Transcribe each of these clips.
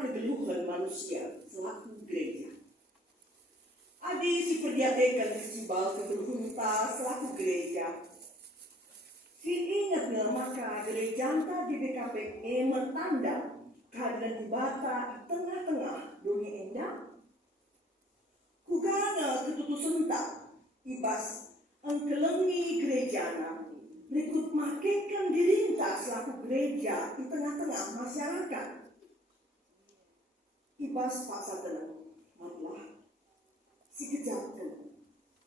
segala kegeluhan manusia selaku gereja. Adi si perdiatekan kecibal kegeluhan ta selaku gereja. Si ingat maka gereja ta di BKPE mertanda kehadiran di bata tengah-tengah dunia endah. Kugana ketutusan tak ibas angkelengi gerejana berikut makekan dirinta selaku gereja di tengah-tengah masyarakat. Ibas pak sadana marilah si kejahatan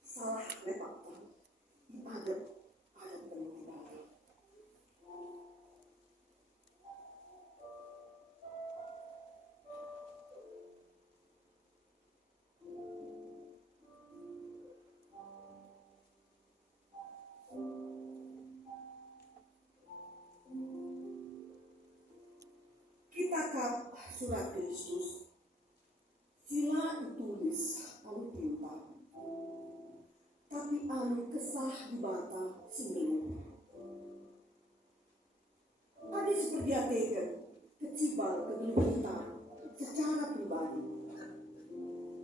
salah lepakkan diadep adep dan kembali. Kitab surat Kristus sila ditulis alu tinta, tapi alu kesah dibata semeluruh. Tadi seperti atekan kecibal kegelutan secara pribadi.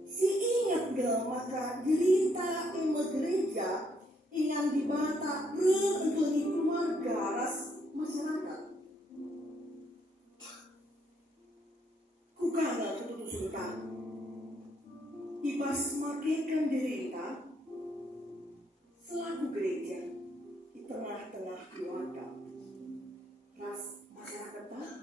Si ingat gel maka dirita ema gereja ingan dibata berengkelengi keluarga ras masyarakat. Kukana ketutusan kamu ibas makekan dirita selaku gereja di tengah-tengah keluarga ras masyarakat tak?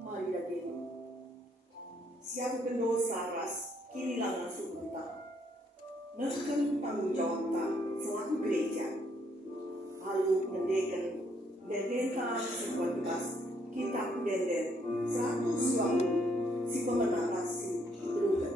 Mari lagi siapa pendosa ras kini langan subuta neken tanggung jawab tak selaku gereja lalu mendekan dendetan sebuah tugas kita denden 120 si pemenang rasi berubah.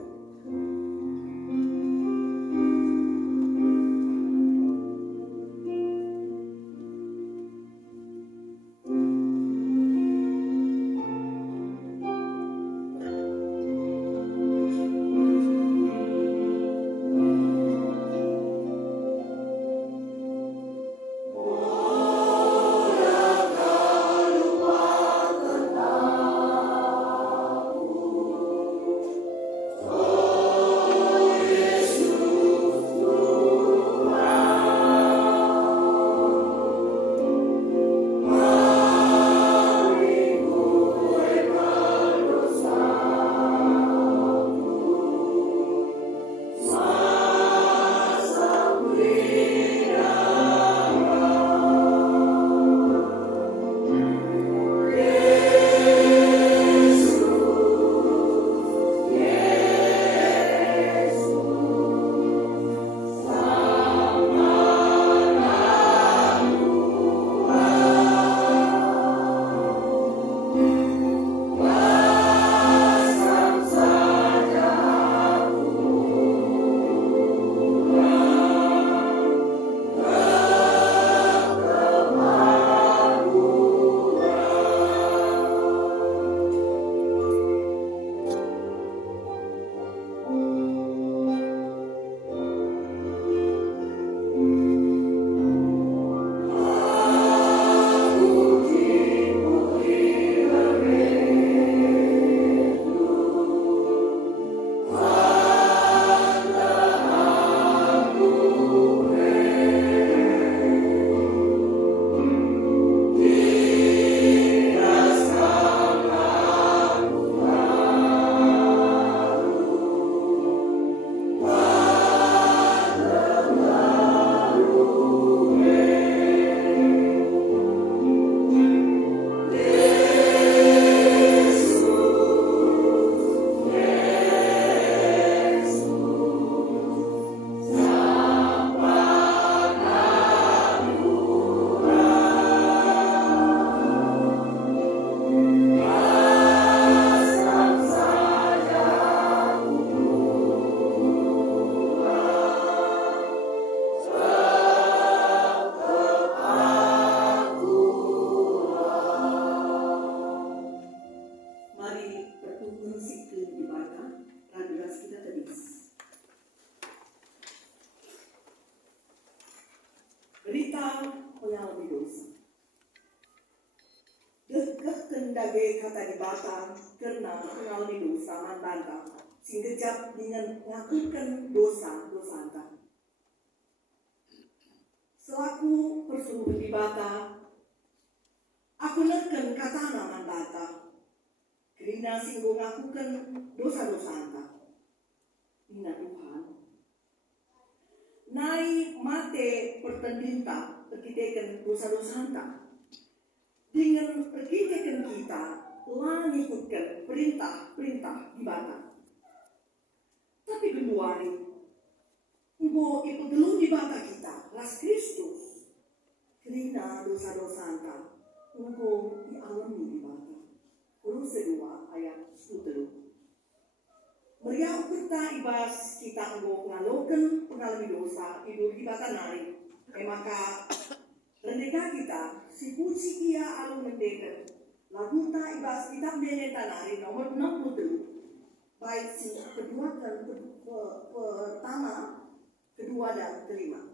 bata karena mengalami dosa mantanta, sing kejap dengan ngakukan dosa-dosanta. Selaku persuruh di bata, aku neken katana mantanta, kerina sing ngakukan dosa-dosanta. Ina Tuhan, nai mate pertandinta perkitekan dosa-dosanta. Dengan perkitekan kita mengikutkan perintah-perintah di bata. Tapi kedua ini, engkau ikut dulu di bata kita, las Kristus. Kerana dosa-dosanta, engkau dialami di bata. Kolose 2 ayat 10. Meriah kita ibas kita engkau ngalokan pengalami dosa, hidup di bata nari. Maka rendeka kita, si puji kia alu mendeka. Laguta ibas kitab Bene Tanari nomor 60. Baik si kedua dan pertama, kedua dan kelima.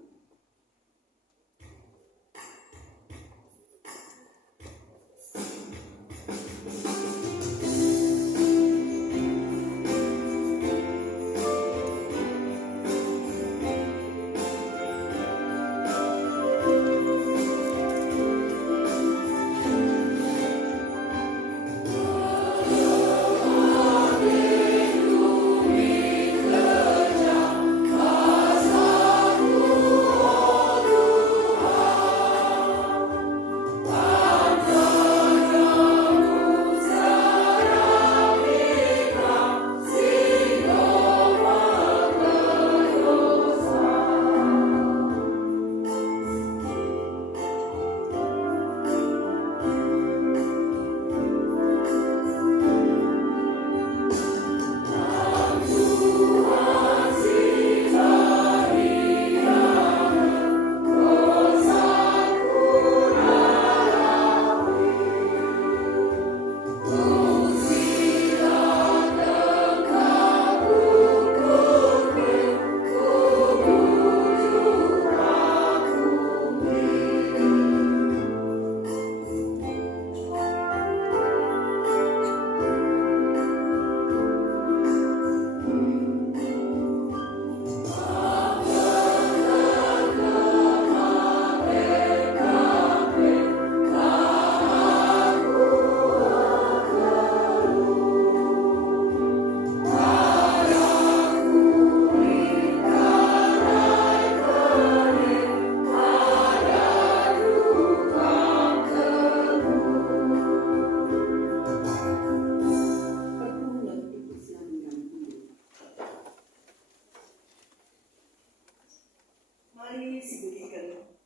Mari sibukikan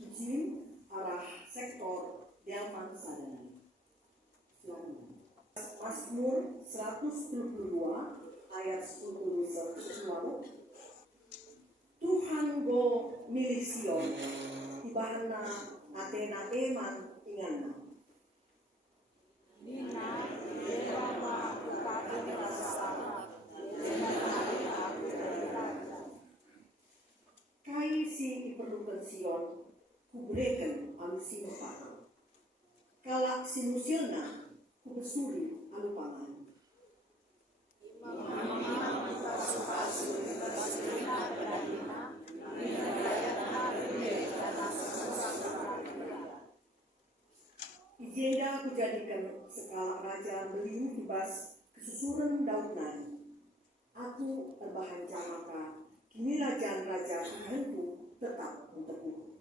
izin arah sektor Delman Sadana. Mazmur 122 ayat 10. Tuhan go milik Sion, ibarna atena eman inganna. Kai si diperlukan Sion, kubrekan alu sinopaka. Kalak sinusilna, kubesuri alu pangan. Ijenda kujadikan sekala raja beliau dibas kesusuran daunan. Aku terbahagia maka kini raja-raja Tuhanku tetap untukku.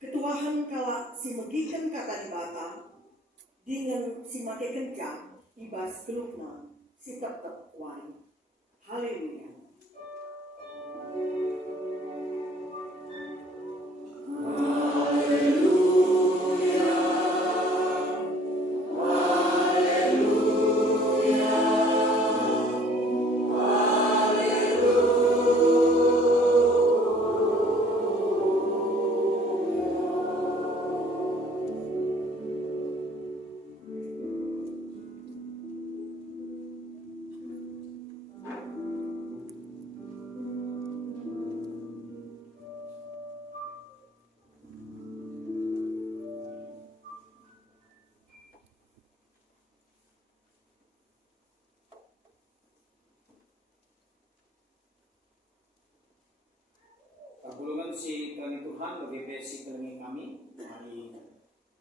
Ketuahan kala si megikan kata di bata, dengan si make kencang, ibas gelukna, si tetap wari. Haleluya. Pergulungan si kami Tuhan bagi si kami mari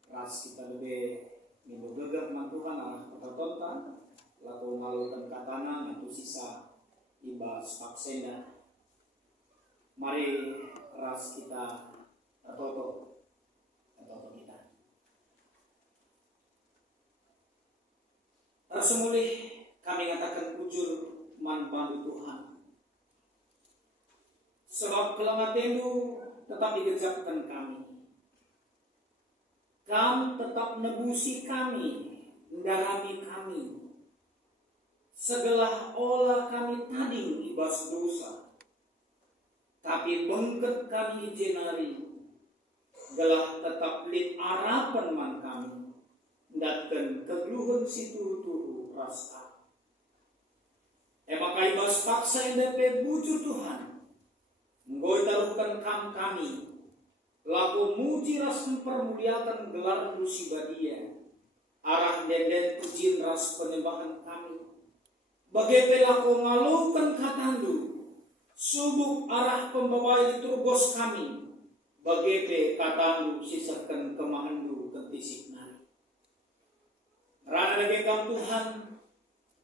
ras kita lebih menggegap man Tuhan arah pertonton lalu ngalukan katana itu sisa ibas paksenda. Mari ras kita tertoto kita. Tersemulih kami katakan ujur man bantu Tuhan. Sebab kelamatenu tetap digerjakan kami. Kamu tetap nebusi kami, mendarami kami. Segelah olah kami tading ibas dosa. Tapi bengket kami jenari. Gelah tetap lit harapan man kami. Datkan kegeluhan situ tuhu rasa. Maka ibas paksa yang dapat bujur Tuhan. Ngoi taruhkan kami, laku muji ras mempermuliakan gelar musibah dia, arah denden pujin ras penyembahan kami. Bagaimana laku ngalukan katandu, subuk arah pembawa turbos kami, bagaimana katandu sisakan kemahandu ketisik nari. Rana dagingkan Tuhan,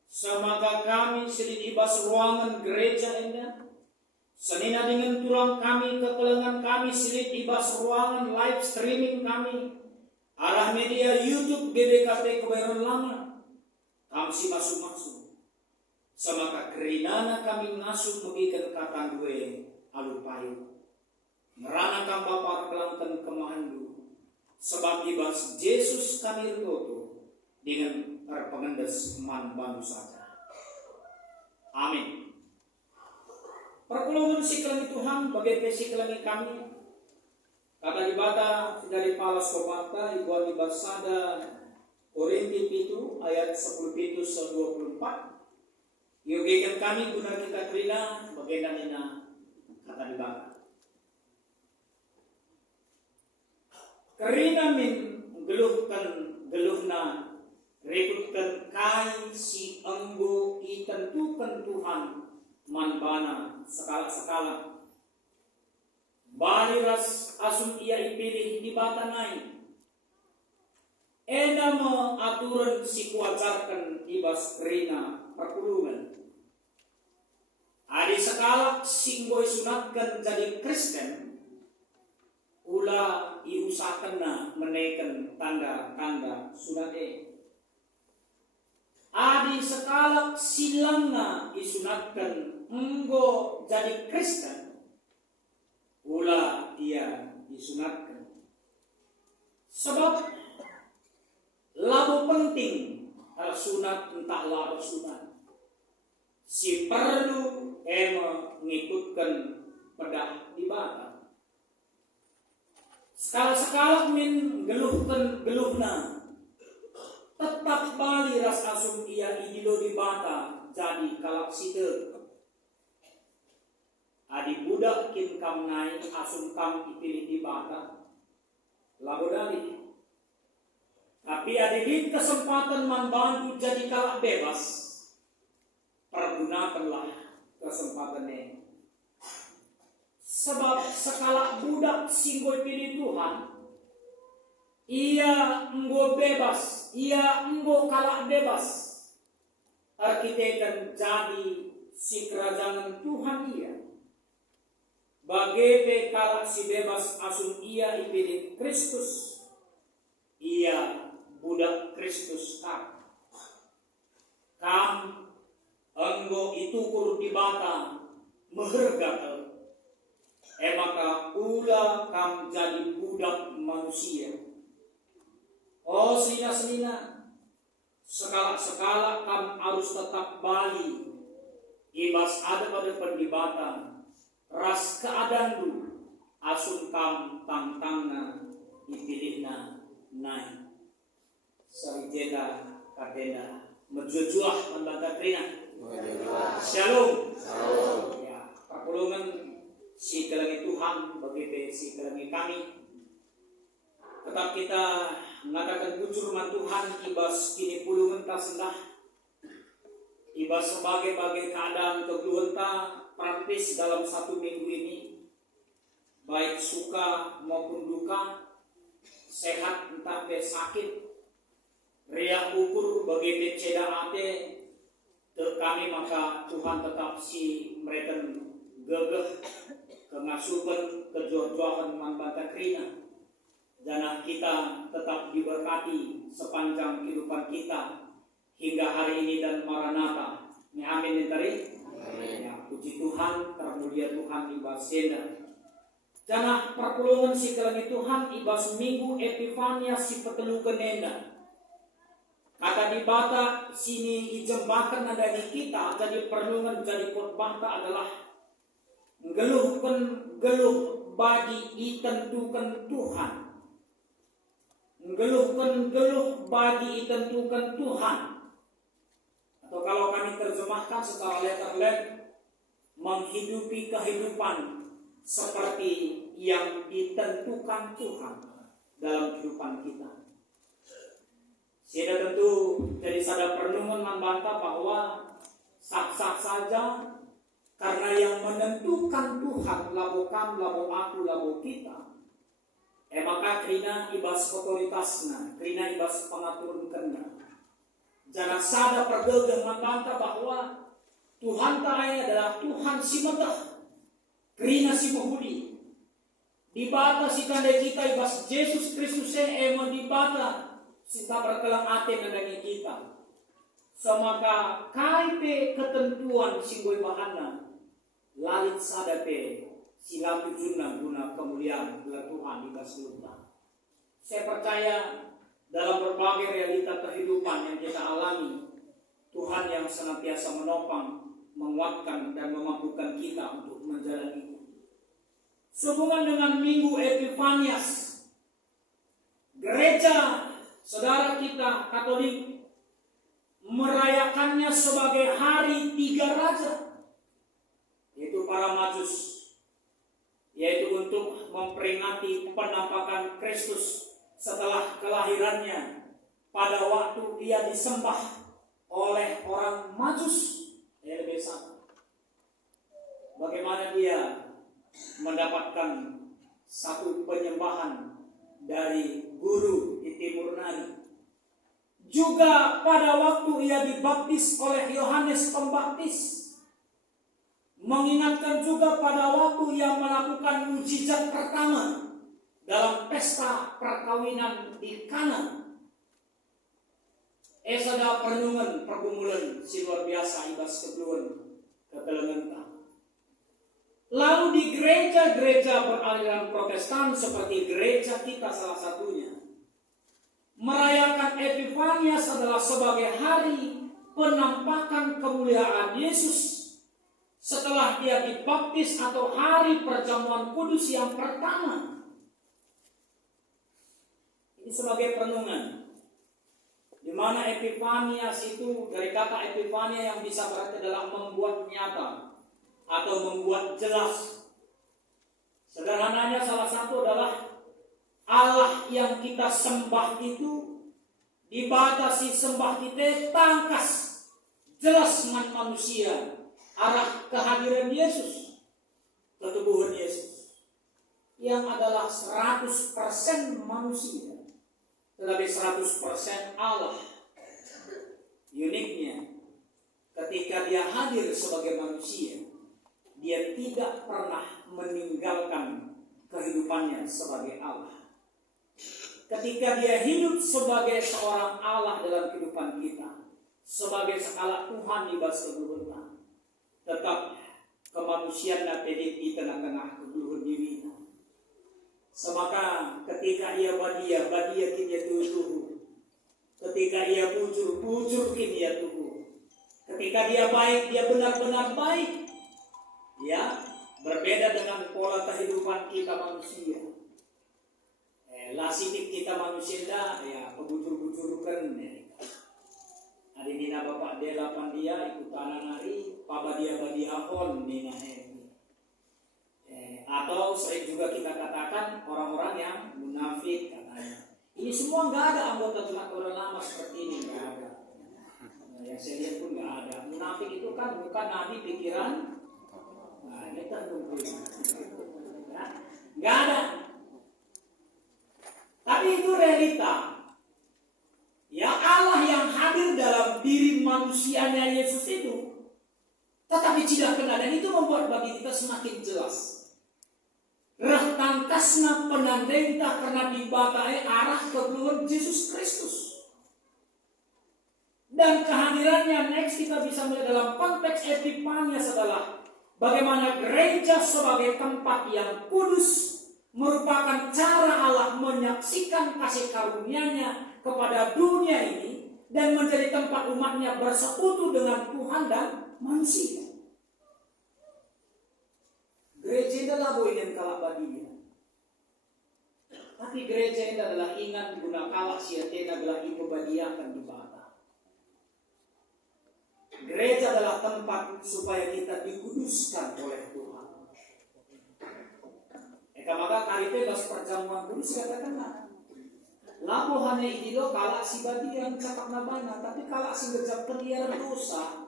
semoga kami sedih ibas ruangan gereja ini. Senina dengan tulang kami, kekelengan kami, silit ibas ruangan live streaming kami, arah media YouTube BBKT Kebayoran Lama, kami si masuk-masuk. Semaka kerinana kami ngasuh megikan katang due alupayu. Merana kang Bapa kelangkan kemahandu, sebab ibas Yesus kami roto dengan pengendes man bantu saja. Amin. Pergulungan si kelangi Tuhan bagi si kelangi kami. Kata dibata dari palas komata ibuan dibasada Korinti pitu ayat 10 pitu 24. Yogikan kami guna kita kerina bagaimana kata dibata. Kerina min geluhna rekrutkan kai si anggo itentukan Tuhan manbana sekala-sekala. Bariras asum ia ipilih di batanai. Eda mo aturan si kuajarkan ibas kerina perpulungan. Adi sekala singgoy sunatkan jadi Kristen. Ula iusakan na menaikkan tanda-tanda sunate. Adi sekala silangna isunatkan enggo jadi Kristen, ula ia disunatkan. Sebab labu penting sunat entahlah sunat. Si perlu mengikutkan pedah di bata. Sekala-sekala min geluhna. Tetap bali ras asum ia idilo di bata jadi kalak site. Adi budak kin kam naik asum kam dipilih di bata lagu dali. Tapi adilin kesempatan membantu jadi kalak bebas. Pergunakanlah kesempatannya. Sebab sekala budak singgoy pilih Tuhan, ia enggo bebas, ia enggo kalak bebas. Arkitekten jadi si kerajaan Tuhan ia. Bagaimana kalak si bebas asum ia ipilih Kristus, ia budak Kristus kam enggo itukur di bata mehergakel. Maka ula kam jadi budak manusia. Oh selina sekala kam harus tetap bali ibas ada pada pendibatan. Ras keadaan dulu asum kam tangtangna dipilihna naik sarijeda kadena menjujuah membantah trina. Shalom. Ya, perpulungan si kelangi Tuhan bagi si kelangi kami. Tetap kita mengatakan bujur man Tuhan ibas kini pulungan ta sendah. Ibas sebagai keadaan kegeluhan ta praktis dalam 1 minggu ini. baik suka maupun duka, sehat entah pe sakit, ria ukur bagi beceda ate te kami, maka Tuhan tetap si mereka gegeh kengasupan kejujuan manbanta krina. Jana kita tetap diberkati sepanjang kehidupan kita hingga hari ini dan Maranatha. Amin mentari. Ya, puji Tuhan, termulia Tuhan ibas senda. Jana perpulungan si kelangi Tuhan ibas minggu Epifania si petelu kenenda. Kata di bata sini ijembakan ada di kita, jadi perlungan jadi khotbahta adalah geluh bagi ditentukan Tuhan. Geluh bagi ditentukan Tuhan. Atau kalau kami terjemahkan secara letterlet, menghidupi kehidupan seperti yang ditentukan Tuhan dalam kehidupan kita. Saya tentu jadi sadar perenungan membantah bahwa sah-sah saja karena yang menentukan Tuhan labo kam, labo aku, labo kita. Maka krina ibas otoritasnya, krina ibas pengaturun kena. Jangan sadar pergegeh membantah bahwa Tuhan ta'ala adalah Tuhan si metah, krina si mahudi. Di bata si kandai kita ibas Yesus Kristus emang di bata kita berkelang ate mendangi kita. Semaka kaipe ketentuan singgoi bahana lalit sadape sila tujuan guna kemuliaan gelar Tuhan di Basulta. Saya percaya dalam berbagai realita kehidupan yang kita alami, Tuhan yang senantiasa menopang, menguatkan dan memampukan kita untuk menjalani. Sehubungan dengan Minggu Epifanias, gereja saudara kita Katolik merayakannya sebagai hari 3 raja, yaitu para Majus, yaitu untuk memperingati penampakan Kristus setelah kelahirannya pada waktu dia disembah oleh orang Majus. Bagaimana dia mendapatkan satu penyembahan dari guru di Timur Nari. Juga pada waktu ia dibaptis oleh Yohanes Pembaptis, mengingatkan juga pada waktu ia melakukan mujizat pertama dalam pesta perkawinan di Kana. Esada perenungan pergumulan si luar biasa ibas kebeluan ketelengenta. Lalu di gereja-gereja beraliran Protestan seperti gereja kita salah satunya, merayakan Epifanias adalah sebagai hari penampakan kemuliaan Yesus setelah dia dibaptis atau hari perjamuan kudus yang pertama. Ini sebagai perenungan, di mana Epifanias itu dari kata Epifania yang bisa berarti adalah membuat nyata atau membuat jelas. Sederhananya salah satu adalah Allah yang kita sembah itu dibatasi sembah kita tangkas jelas dengan manusia arah kehadiran Yesus, ketubuhan Yesus yang adalah 100% manusia tetapi 100% Allah. Uniknya ketika dia hadir sebagai manusia, dia tidak pernah meninggalkan kehidupannya sebagai Allah. Ketika dia hidup sebagai seorang Allah dalam kehidupan kita, sebagai skala Tuhan di bawah kebeluhan, tetap kemanusiaan dan di tengah-tengah kebeluhan diri. Semaka ketika ia badia kini tubuh. Ketika ia bujur kini dia tubuh. Ketika dia baik, dia benar-benar baik. Ya, berbeda dengan pola kehidupan kita manusia. Lasitik kita manusia ya pebujur-bujurkan ya. Hari ini Bapak Dela Pandia ikut tanah nari, Pabadia Badiahon Nina atau sering juga kita katakan orang-orang yang munafik katanya. Ini semua nggak ada anggota jemaat orang lama seperti ini, nggak ada. Yang saya lihat pun nggak ada. Munafik itu kan bukan nabi pikiran. Nah, ini kan nggak ada semakin jelas. Rah tangkasna penandenta karena dibatai arah kekeluhan Yesus Kristus. Dan kehadirannya next kita bisa melihat dalam konteks Epifania adalah bagaimana gereja sebagai tempat yang kudus merupakan cara Allah menyaksikan kasih karunia-Nya kepada dunia ini dan menjadi tempat umatnya bersekutu dengan Tuhan dan manusia. Gereja adalah boinen kalabadia. Tapi gereja ini adalah ingat guna kalak siatena gelah ipebadiakan di bata. Gereja adalah tempat supaya kita dikuduskan oleh Tuhan. Maka karite bas perjamuan kudus katakanlah. Labo hanya idilo kalak si badian cakap nabana, tapi kalak si gejap perliaran dosa.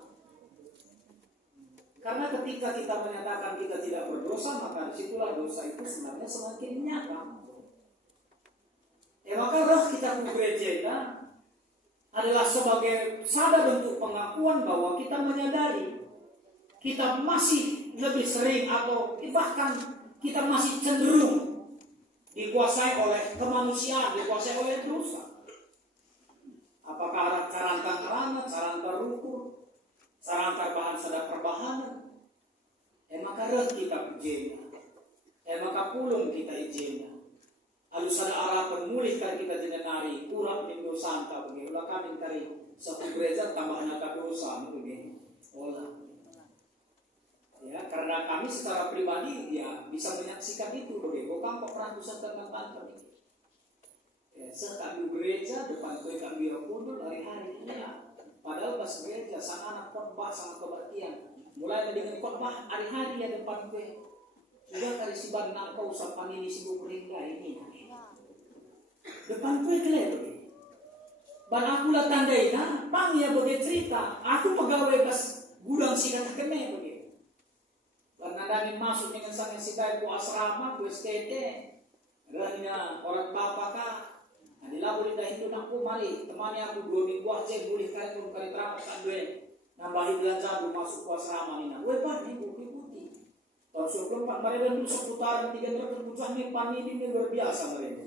Karena ketika kita menyatakan kita tidak berdosa, maka disitulah dosa itu sebenarnya semakin nyata. Maka roh kita ke gereja adalah sebagai sada bentuk pengakuan bahwa kita menyadari kita masih lebih sering atau bahkan kita masih cenderung dikuasai oleh kemanusiaan, dikuasai oleh dosa. Apakah carangkang kerangat, carangkang rukur, carangkang bahan sadar perbahanan. Maka roh kita ijena. Maka pulung kita ijena. Lalu sada arah pemulihkan kita jenenari kurang minggu santa begitu. Ulah kami kari satu gereja tambahan angka dosa begitu. Olah. Ya, karena kami secara pribadi ya bisa menyaksikan itu begitu. Bukan kok ratusan tentang kami. Ya, sekali gereja depan kue kami kudul hari-hari ya. Padahal pas gereja sang anak khotbah sang kebaktian. Mulai dengan khotbah hari-hari ya depan kue. Sudah kali si bang kau sapan ini si bukuringga ini. Depan kue kelihatan. Ban aku lah tandai nah, pang ya bagai cerita. Aku pegawai pas gudang si kata kene begitu. Karena dari masuk dengan sang si baik ku asrama ku SKT. Adanya orang bapak kah. Nah dilabur dah itu aku mari temani aku 2 minggu aja boleh kali pun kali teramat kan gue. Nambahin belanja aku masuk ku asrama ini. Gue pak ikuti. Tahun 24 mereka dulu seputaran 300 bocah nih panini ini luar biasa mereka.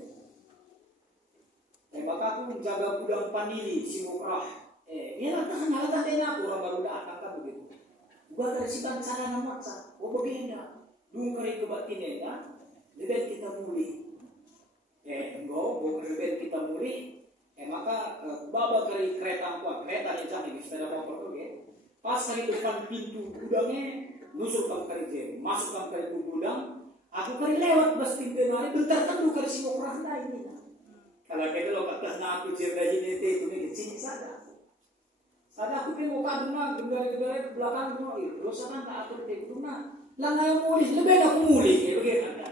Maka aku menjaga gudang panini si mukrah. Dia datang nyalakan dena aku orang baru datang kan begitu. Gua tersiban cara namaksa. Oh begini dah. Dungkari kebatinnya kan. Lebih kita muli. Gua lebih kita muli. Maka baba kali kereta kuat. Kereta yang canggih sepeda motor tuh. Pas kali depan pintu gudangnya. Nusuk kamu kari jem, masuk kamu kari gudang, aku kari lewat bas pintu nari, bentar kan lu kari si mukrah dah ini. Kalau kayak lo kata nak aku jem dah ini itu nih sini saja. Saja aku pengen muka duna, gendara ke belakang duna, lo sana tak aku di duna, lah nggak mulih, lebih aku mulih, kayak bagaimana?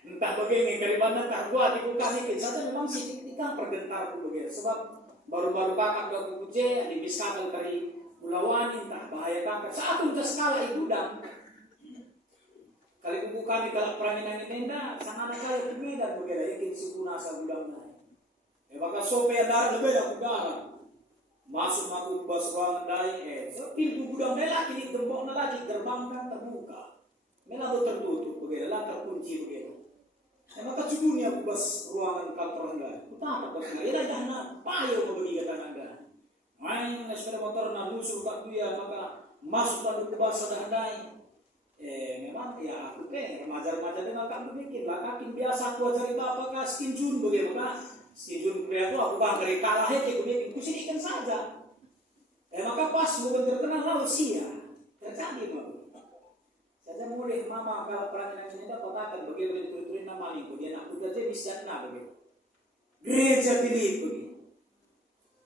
Entah bagaimana kari mana tak buat di buka nih, saja memang sih kita pergentar dulu ya, sebab baru-baru kakak gak kukuce, di biskadal kari Ulawan entah bahaya kanker. Saat udah skala itu dan kali buka di kalau peranginan ini enggak sangat kali itu beda berbeda yakin suku nasa gudangnya. Maka sopir darah lebih dari udara masuk bas ruangan dari pintu gudang lagi di gembok lagi gerbang kan terbuka. Melalu tertutup begitu lah terkunci begitu. Maka dunia bas ruangan kantor anda. Utama bas lagi dah payo begitu kan anda. Main sepeda motor na musuh kat dia maka masuk dalam ke basa dahandai. Memang ya aku remaja-remaja dengan kamu bikin lah kakin biasa aku cari bapak kah skinjun bagaimana skinjun pria tu aku bang dari kalah heke aku bikin kusinikan saja. Maka pas bukan terkenal lalu sia terjadi bapak. Saja mulai mama kalau pelajaran ini dapat katakan bagaimana turin nama ni dia nak udah jadi bisa nak begitu. Gereja pilih begitu.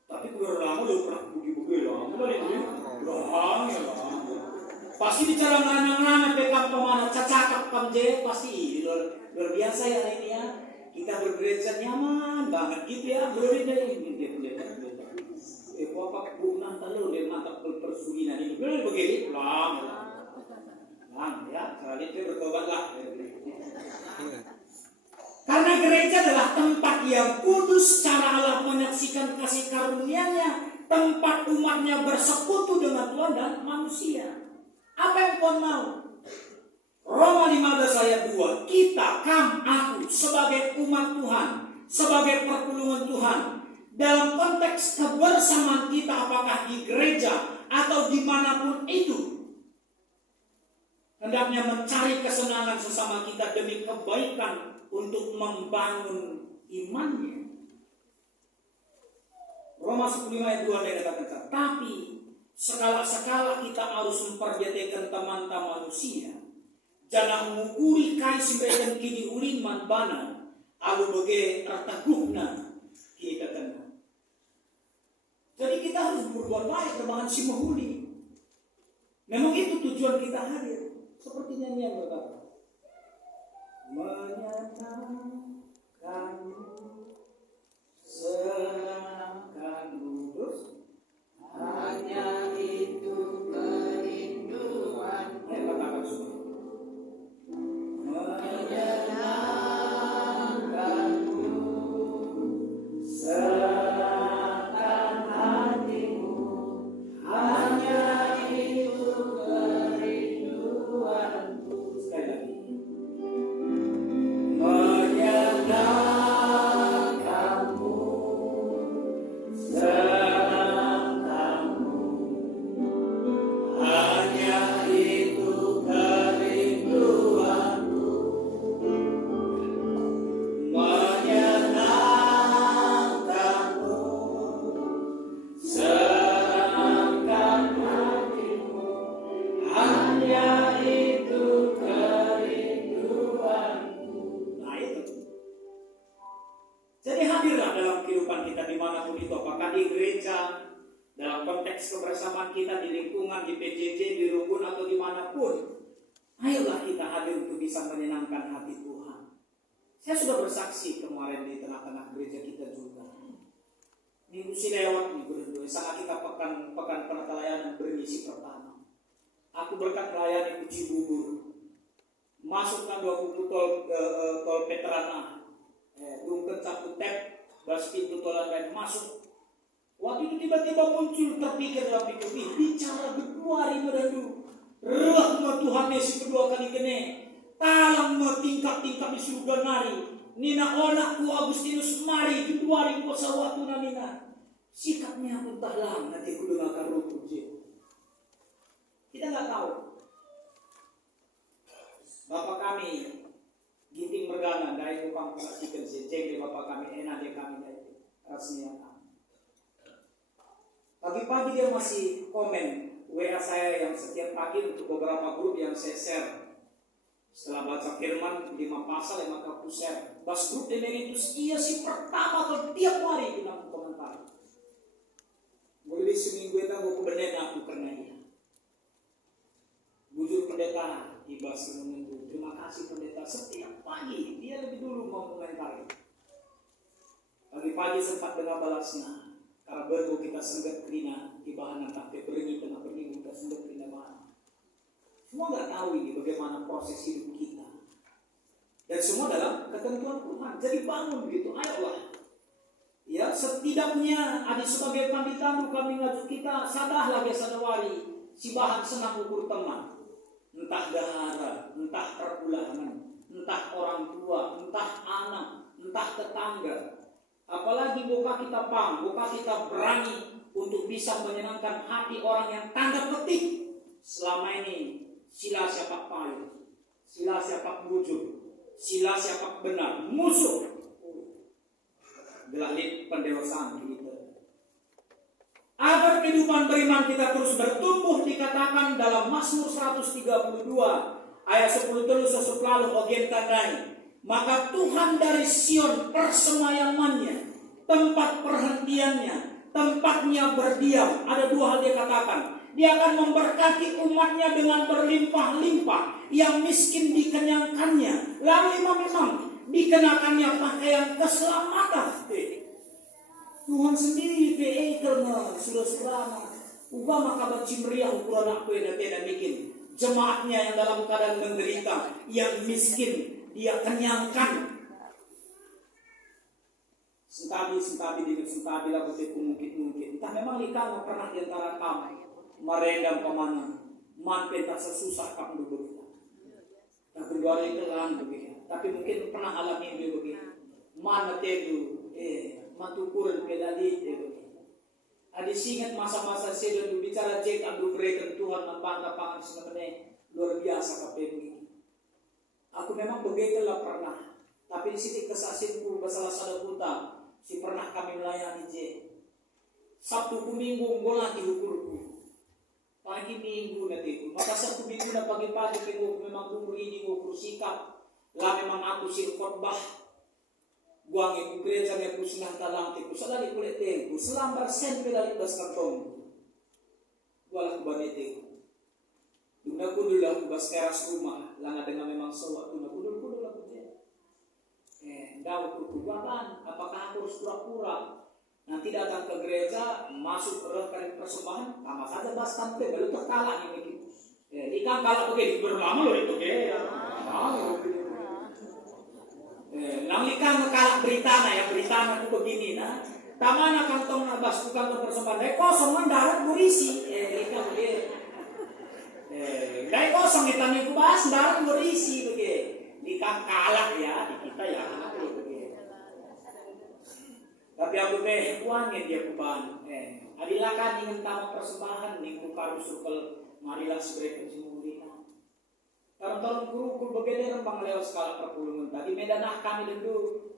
Tapi keluar lama lu pernah bugi-bugi lah. Mulai itu lah ya lah. Pasti bicara ngana-ngana pekam pemana cacakap kamje pasti luar biasa ya ini ya. Kita bergereja nyaman banget gitu ya. Boleh deh ini dia. Bapak bunga tahu dia mantap persugihan ini. Boleh begini lah. Ya, kali itu bertobatlah. Karena gereja adalah tempat yang kudus, cara Allah menyaksikan kasih karunia-Nya, tempat umatnya bersekutu dengan Tuhan dan manusia. Apa yang Tuhan mau? Roma 15 ayat 2, kita, aku sebagai umat Tuhan, sebagai perpulungan Tuhan, dalam konteks kebersamaan kita apakah di gereja atau dimanapun itu, hendaknya mencari kesenangan sesama kita demi kebaikan untuk membangun imannya. Roma 10 ayat 2 dikatakan, tapi sekala-sekala kita harus memperhatikan teman-teman manusia. Jangan mengukuri kai simbaikan kini uliman bana, alu bege artagupna kita kena. Jadi kita harus berbuat baik kebangan si mahuli. Memang itu tujuan kita hadir. Seperti nyanyian berkata, menyatakan serahkan terus hanya itu kerinduan. Katakan semua. Kebersamaan kita di lingkungan, di PJJ, di rukun atau dimanapun, ayolah kita hadir untuk bisa menyenangkan hati Tuhan. Saya sudah bersaksi kemarin di tengah-tengah gereja kita juga. Minggu lewat minggu saat kita pekan penelayanan bermisi pertama. Aku berkat melayani Uci Bubur, masukkan 20 tol Petrana, Dungken satu tap, bas pintu tolan lain masuk. Waktu itu tiba-tiba muncul terpikir dalam pikiran, bicara berdua hari merendu. Rahmat Tuhan Yesus kedua kali kene. Talang tingkap-tingkap di surga nari. Nina onakku Agustinus mari kedua hari kau sawatu nina. Sikapnya pun tak lama nanti ku dengarkan roh kudus. Kita nggak tahu. Bapak kami ginting mergana dari upang pastikan sejeng bapak kami enak dia kami dari rasanya. Pagi-pagi dia masih komen WA saya yang setiap pagi untuk beberapa grup yang saya share. Setelah baca firman 5 pasal yang maka aku share. Bas grup Emeritus iya sih pertama kali tiap hari bilang komentar. Boleh seminggu itu aku pendeta aku karena iya. Bujur pendeta ibas menunggu. Terima kasih pendeta setiap pagi dia lebih dulu mau komentari. Pagi-pagi sempat dengar balasnya. Karena baru kita senggat kerina di bahan tak berengi tengah berengi kita senggat kerina bahan. Semua nggak tahu ini bagaimana proses hidup kita. Dan semua dalam ketentuan Tuhan. Jadi bangun begitu, ayolah. Ya, setidaknya adik sebagai panditan kami ngajak kita sadah lagi sadawari si bahan senang ukur teman. Entah dahara, entah perpulanan, entah orang tua, entah anak, entah tetangga. Apalagi buka kita buka kita berani untuk bisa menyenangkan hati orang yang tanda petik selama ini sila siapa payu, sila siapa bujur, sila siapa benar, musuh. Gelalip pendewasaan kita. Agar kehidupan beriman kita terus bertumbuh dikatakan dalam Mazmur 132 ayat 10 terus sesuatu bagian tandai. Maka Tuhan dari Sion persemayamannya, tempat perhentiannya, tempatnya berdiam. Ada 2 hal dia katakan. Dia akan memberkati umatnya dengan berlimpah-limpah. Yang miskin dikenyangkannya. Lalu memang dikenakannya pakaian keselamatan. Tuhan sendiri karena sudah ubah maka cimriah ukuran aku yang tidak bikin. Jemaatnya yang dalam keadaan menderita, yang miskin dia kenyangkan. Sentabi lah mungkin. Entah memang likang pernah diantara kamu merendam kemana, man penta sesusah kamu dulu. Keluar itu kan begitu. Tapi mungkin pernah alami begitu. Mana tedu, matukuran pedali begitu. Ada singat masa-masa saya dan bicara cek ambil berikan Tuhan membangga pangan sebenarnya luar biasa KP begitu. Aku memang begitu lah pernah. Tapi di sini kesasinku masalah sada puta, si pernah kami melayani je. Sabtu ku minggu bola di ukurku. Pagi minggu nanti itu. Maka Sabtu minggu na pagi-pagi minggu memang umur ini ukur sikap. Lah memang aku sir khotbah. Buang ibu gereja aku senang talang tiku. Sadari kulit tempu. Selambar sen dari bas kantong. Gua laku banete. Duna kudul aku bas teras rumah. Langa dengan memang sewaktu na kudul aku je. Daw kukubakan. Apakah aku harus pura-pura? Nanti datang ke gereja, masuk ke kali persembahan, sama saja bas tampil, baru terkalah nih begitu. Ikan kalah begitu berlama loh itu ke. Ikan kalah beritana ya, beritana itu begini nah. Tamana kantong bas bukan ke persembahan, kosong mendarat berisi. Ikan begitu. Dari kosong kita nih kubas, darat berisi begitu. Ikan kalah ya, di kita ya. Tapi aku uangnya dia kuban. Adilah kan ingin tamu persembahan nih kukaru sukal marilah sebagai penjumulina. Karena tahun guru berbeda rembang lewat skala perpuluhan tadi medanah kami dulu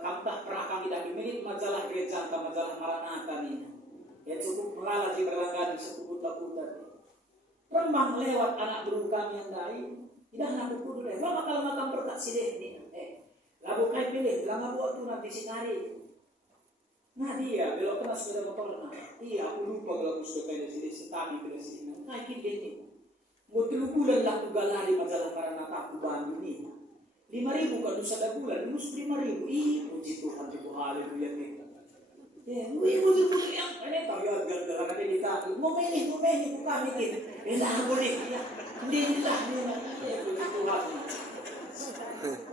kami tak pernah kami dari menit majalah gereja atau majalah Maranatha nih. Ya cukup melalah di berlangganan sekuta-kuta. Rembang lewat anak guru kami yang lain. Tidak nak kudu deh. Mama kalau makan berkat sih deh. Lalu kai pilih, lama buat tuh nanti sinari. Nah dia belok kena sepeda motor. Iya aku lupa kalau aku sudah kayak di sini tadi ke sini. Nah ini ini. Mau 3 bulan lah aku galari majalah Maranatha aku bantu ini. 5.000 kalau sada bulan, dulu 5.000. Ih puji Tuhan itu haleluya kita. Puji Tuhan yang ini tahu ya gara-gara kan dia dikati. Mau milih bukan mikir. Lah boleh ya. Ini lah puji Tuhan.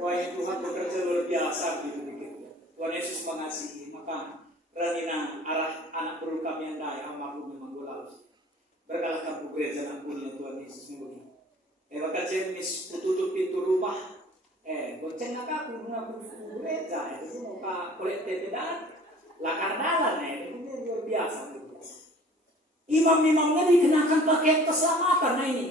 Wah Tuhan bekerja luar biasa gitu begitu. Tuhan Yesus mengasihi maka Ranina arah anak perlu kami yang daya amaku memang golaus. Berkalah kamu gereja dan punya Tuhan Yesus begini. Maka jenis tutup pintu rumah. Gonceng nak aku gereja itu muka kulit tepedan. Lakar dalan itu luar biasa. Imam-imamnya dikenakan pakaian keselamatan nah ini.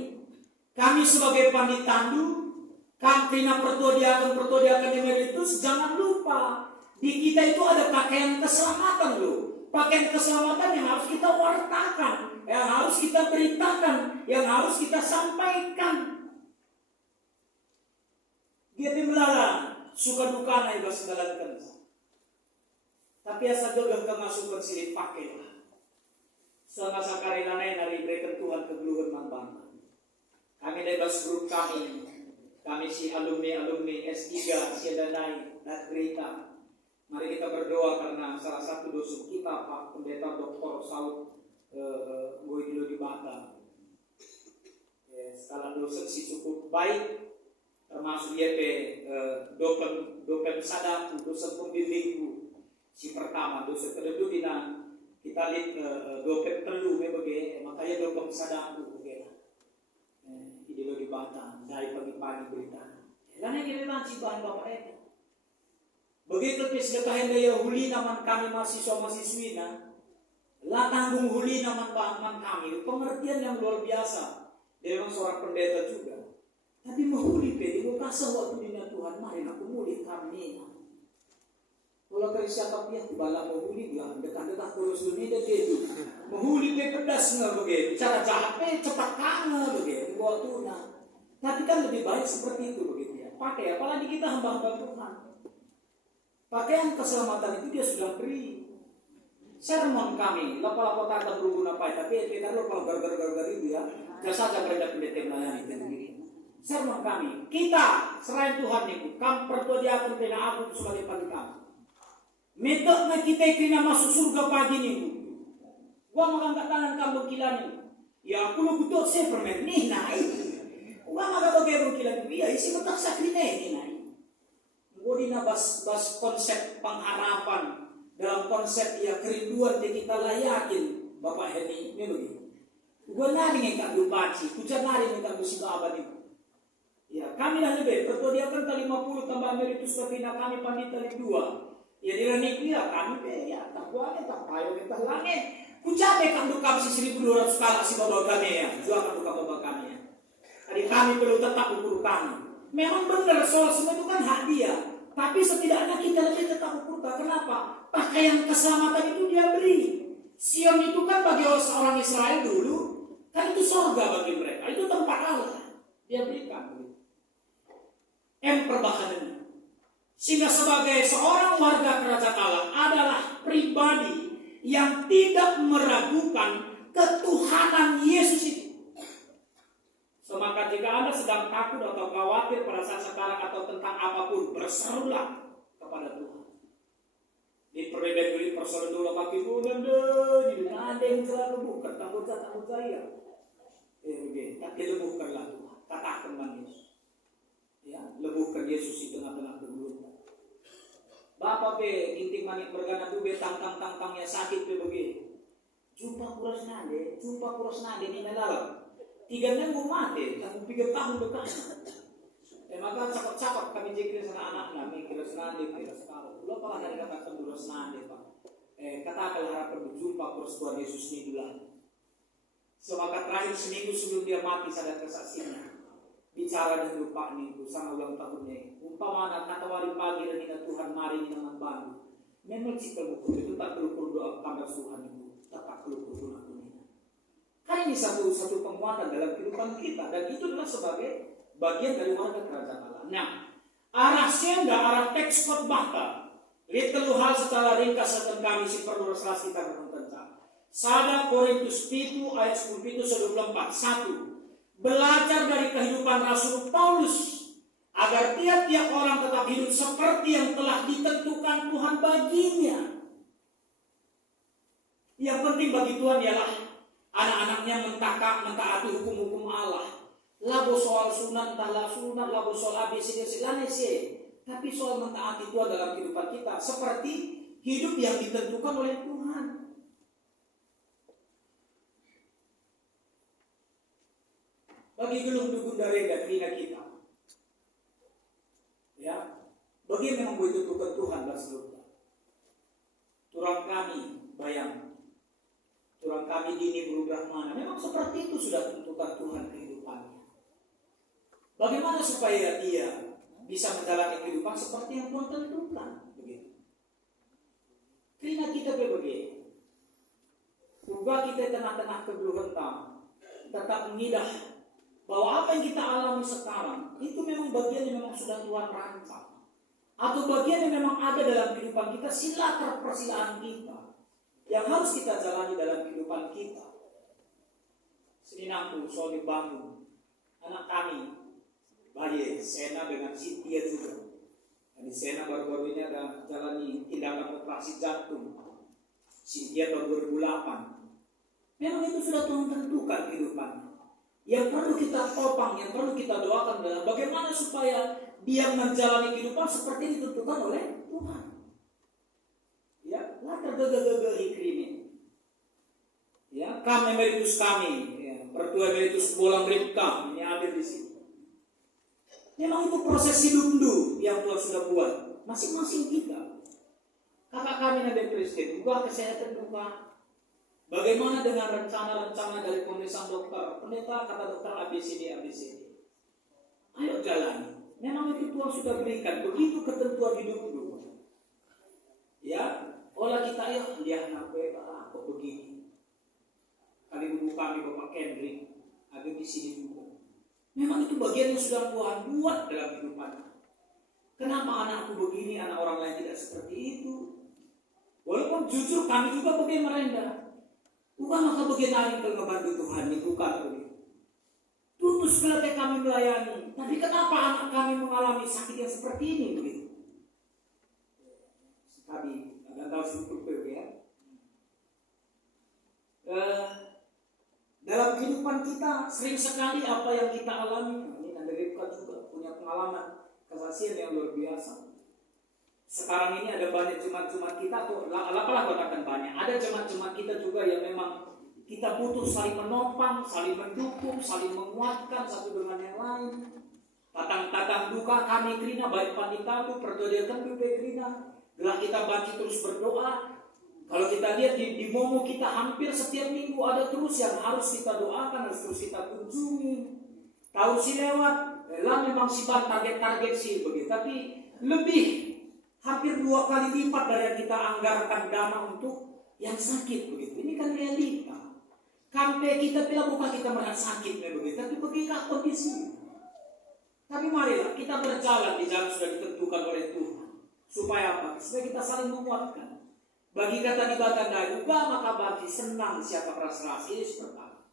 Kami sebagai panditandu, kampina pertuadiakan emeritus jangan lupa. Di kita itu ada pakaian keselamatan loh. Pakaian keselamatan yang harus kita wartakan, yang harus kita beritakan, yang harus kita sampaikan. Dia melarang suka duka naik bas dalam tapi asal gagah kemasukan sini pakailah. Sama sakarina dari berikan Tuhan kegeluhan mantan. Kami bebas grup kami si alumni S3 Siadanai dan berita. Mari kita berdoa karena salah satu dosen kita Pak Pendeta Dr. Saud Goidilo di Batam. Skala dosen si cukup baik, termasuk dia dopen sadaku, dosen pembimbingku si pertama, dosen kedua kita lihat dopen telu makanya dopen sadaku Idilo di Batam dari pagi-pagi berita. Karena kita nanti bahan bapak itu. Begitu pisgatahin daya huli naman kami mahasiswa-mahasiswina, lah tanggung huli naman kami, pengertian yang luar biasa. Dia memang seorang pendeta juga. Tapi menghuli pedi, mau kasih waktu dunia Tuhan, mari aku muli kami. Kalau kali siapa dia, bala menghuli, bilang dekat-dekat terus dunia dia itu. Menghuli pedi pedas nggak begitu, cara jahat cepat kangen begitu, waktu nah. Tapi kan lebih baik seperti itu begitu ya. Pakai, apalagi kita hamba-hamba Tuhan. Pakaian keselamatan itu dia sudah beri. Sermon kami, lapa-lapa kata berhubung apa, tapi kita kalau gara-gara itu ya, jasa saja mereka pendeta melayani dan begini. Sermon kami, kita selain Tuhan itu, kamu pertuadiakan kena aku sebagai pagi kami. Metodnya kita kena masuk surga pagi ini. Gua mengangkat tangan kamu kilani. Ya aku lu butuh saya permen nih naik. Gua mengangkat bagaimana kilani. Ya isi kotak sakri nih naik. Godina bas konsep pengharapan dalam konsep ya kerinduan yang kita layakin Bapak Heni ini begini. Gue nari ngekak dupaci, kujan nari ngekak musibah abad itu. Ya Kami dah lebih, ketua dia kan 50 tambah emeritus kepina kami pandita 2. Ya dilanik dia kami be ya tak kuane tak payo kita lange. Ku capek kan dukam si 1200 kali si bawa kami ya. Jua kan dukam bawa kami ya. Jadi kami perlu tetap ukur kami. Memang benar soal semua itu kan hak dia. Tapi setidaknya kita lebih tetap ukur. Kenapa? Pakaian keselamatan itu dia beri. Sion itu kan bagi orang Israel dulu kan itu surga bagi mereka. Itu tempat Allah. Dia berikan. Perbahanannya. Sehingga sebagai seorang warga kerajaan Allah adalah pribadi yang tidak meragukan ketuhanan Yesus itu. Maka jika Anda sedang takut atau khawatir pada saat sekarang atau tentang apapun, berserulah kepada Tuhan. Di perbedaan dulu persoalan dulu kaki bulan deh, ada yang selalu bukan takut saya. Tapi lebuhkanlah Tuhan, katakan Yesus. Ya, lebuhkan Yesus di tengah-tengah keburukan. Bapak pe intik manik bergana tu be tangkang-tangkangnya sakit pe begitu. Jumpa kuras nade ni dalam. 3 minggu mati, aku 3 tahun dekat. Maka cakap-cakap kami jikir sana anak-anak, mikir nade, kira sekarang. Lo pernah dari katakan kuras nade pak. Katakan harapan berjumpa kuras Tuhan Yesus ni dulu. Semaka terakhir seminggu sebelum dia mati sadar kesaksiannya. Bicara dan lupa nih itu sama ulang tahunnya. Umpama kata wali pagi dan Tuhan mari ini dengan bantu. Memang cikal buku itu tak perlu berdoa kepada Tuhan itu, tak perlu berdoa ini. Kan ini satu penguatan dalam kehidupan kita dan itu adalah sebagai bagian dari warga kerajaan Allah. Nah, arah senda arah teks khotbah. Lihat telu hal secara ringkas akan kami si perlu reslas kita menonton. Sada Korintus 7 ayat 10 itu 24. 1. Belajar dari kehidupan Rasul Paulus agar tiap-tiap orang tetap hidup seperti yang telah ditentukan Tuhan baginya. Yang penting bagi Tuhan ialah anak-anaknya mentaati hukum-hukum Allah. Labo soal sunat, entahlah sunat, labo soal ABC, tapi soal mentaati Tuhan dalam kehidupan kita seperti hidup yang ditentukan oleh Tuhan. Bagi gelung dugun dari telinga kita, ya, bagi yang memang begitu Tuhan berseluruh. Turang kami bayang, turang kami dini berubah mana? Memang seperti itu sudah tentukan Tuhan kehidupannya. Bagaimana supaya dia bisa menjalani kehidupan seperti yang Tuhan tentukan? Begitu. Telinga kita begitu. Ubah kita tengah-tengah kebeluhan tetap mengidah bahwa apa yang kita alami sekarang itu memang bagian yang memang sudah Tuhan rancang atau bagian yang memang ada dalam kehidupan kita, silakan persilaan kita yang harus kita jalani dalam kehidupan kita. Seninangku soal dibangun anak kami bayi Sena dengan Cynthia juga. Jadi Sena baru-baru ini ada jalani tindakan operasi jantung. Cynthia tahun 2008. Memang itu sudah Tuhan tentukan kehidupannya. Yang perlu kita topang, yang perlu kita doakan adalah bagaimana supaya dia menjalani kehidupan seperti ditentukan oleh Tuhan. Ya, latar gagal ini. Ya, kami emeritus kami, ya, pertua emeritus bolang ripka ini ada di sini. Memang itu proses hidup dulu yang Tuhan sudah buat, masing-masing kita. Kakak kami Nabi Kristen juga kesehatan juga. Bagaimana dengan rencana-rencana dari pemeriksaan dokter? Pendeta kata dokter ABCD. Ayo jalani. Memang itu Tuhan sudah berikan. Begitu ketentuan hidup dulu. Ya, olah kita ya lihat kok begini. Kali dulu kami Bapak Kendrick ada di sini juga. Memang itu bagian yang sudah Tuhan buat dalam kehidupan. Kenapa anakku begini, anak orang lain tidak seperti itu? Walaupun jujur kami juga bagian merendah. Bukan maka bagian hari kalau ngebantu Tuhan itu bukan begitu. Tutus ketika kami melayani. Tapi kenapa anak kami mengalami sakit yang seperti ini begitu? Kami agak tahu sedikit ya. Dalam kehidupan kita sering sekali apa yang kita alami. Ini Anda juga punya pengalaman kesaksian yang luar biasa. Sekarang ini ada banyak jemaat-jemaat kita tuh, apalah katakan banyak. Ada jemaat-jemaat kita juga yang memang kita butuh saling menopang, saling mendukung, saling menguatkan satu dengan yang lain. Tatang-tatang duka kami kerina baik panditamu pertodiakan dupe kerina. Gelah kita baca terus berdoa. Kalau kita lihat di Momo kita hampir setiap minggu ada terus yang harus kita doakan, harus terus kita kunjungi. Tahu sih lewat, lah memang sih target-target sih begitu. Tapi lebih hampir 2 kali lipat dari yang kita anggarkan dana untuk yang sakit begitu. Ini kan realita. Kampe kita bilang bukan kita merasa sakit begitu, tapi bagaimana kondisi. Tapi marilah kita berjalan di jalan sudah ditentukan oleh Tuhan. Supaya apa? Supaya kita saling menguatkan. Bagi kata di Batandai, maka bagi senang siapa ras-ras. Ini pertama.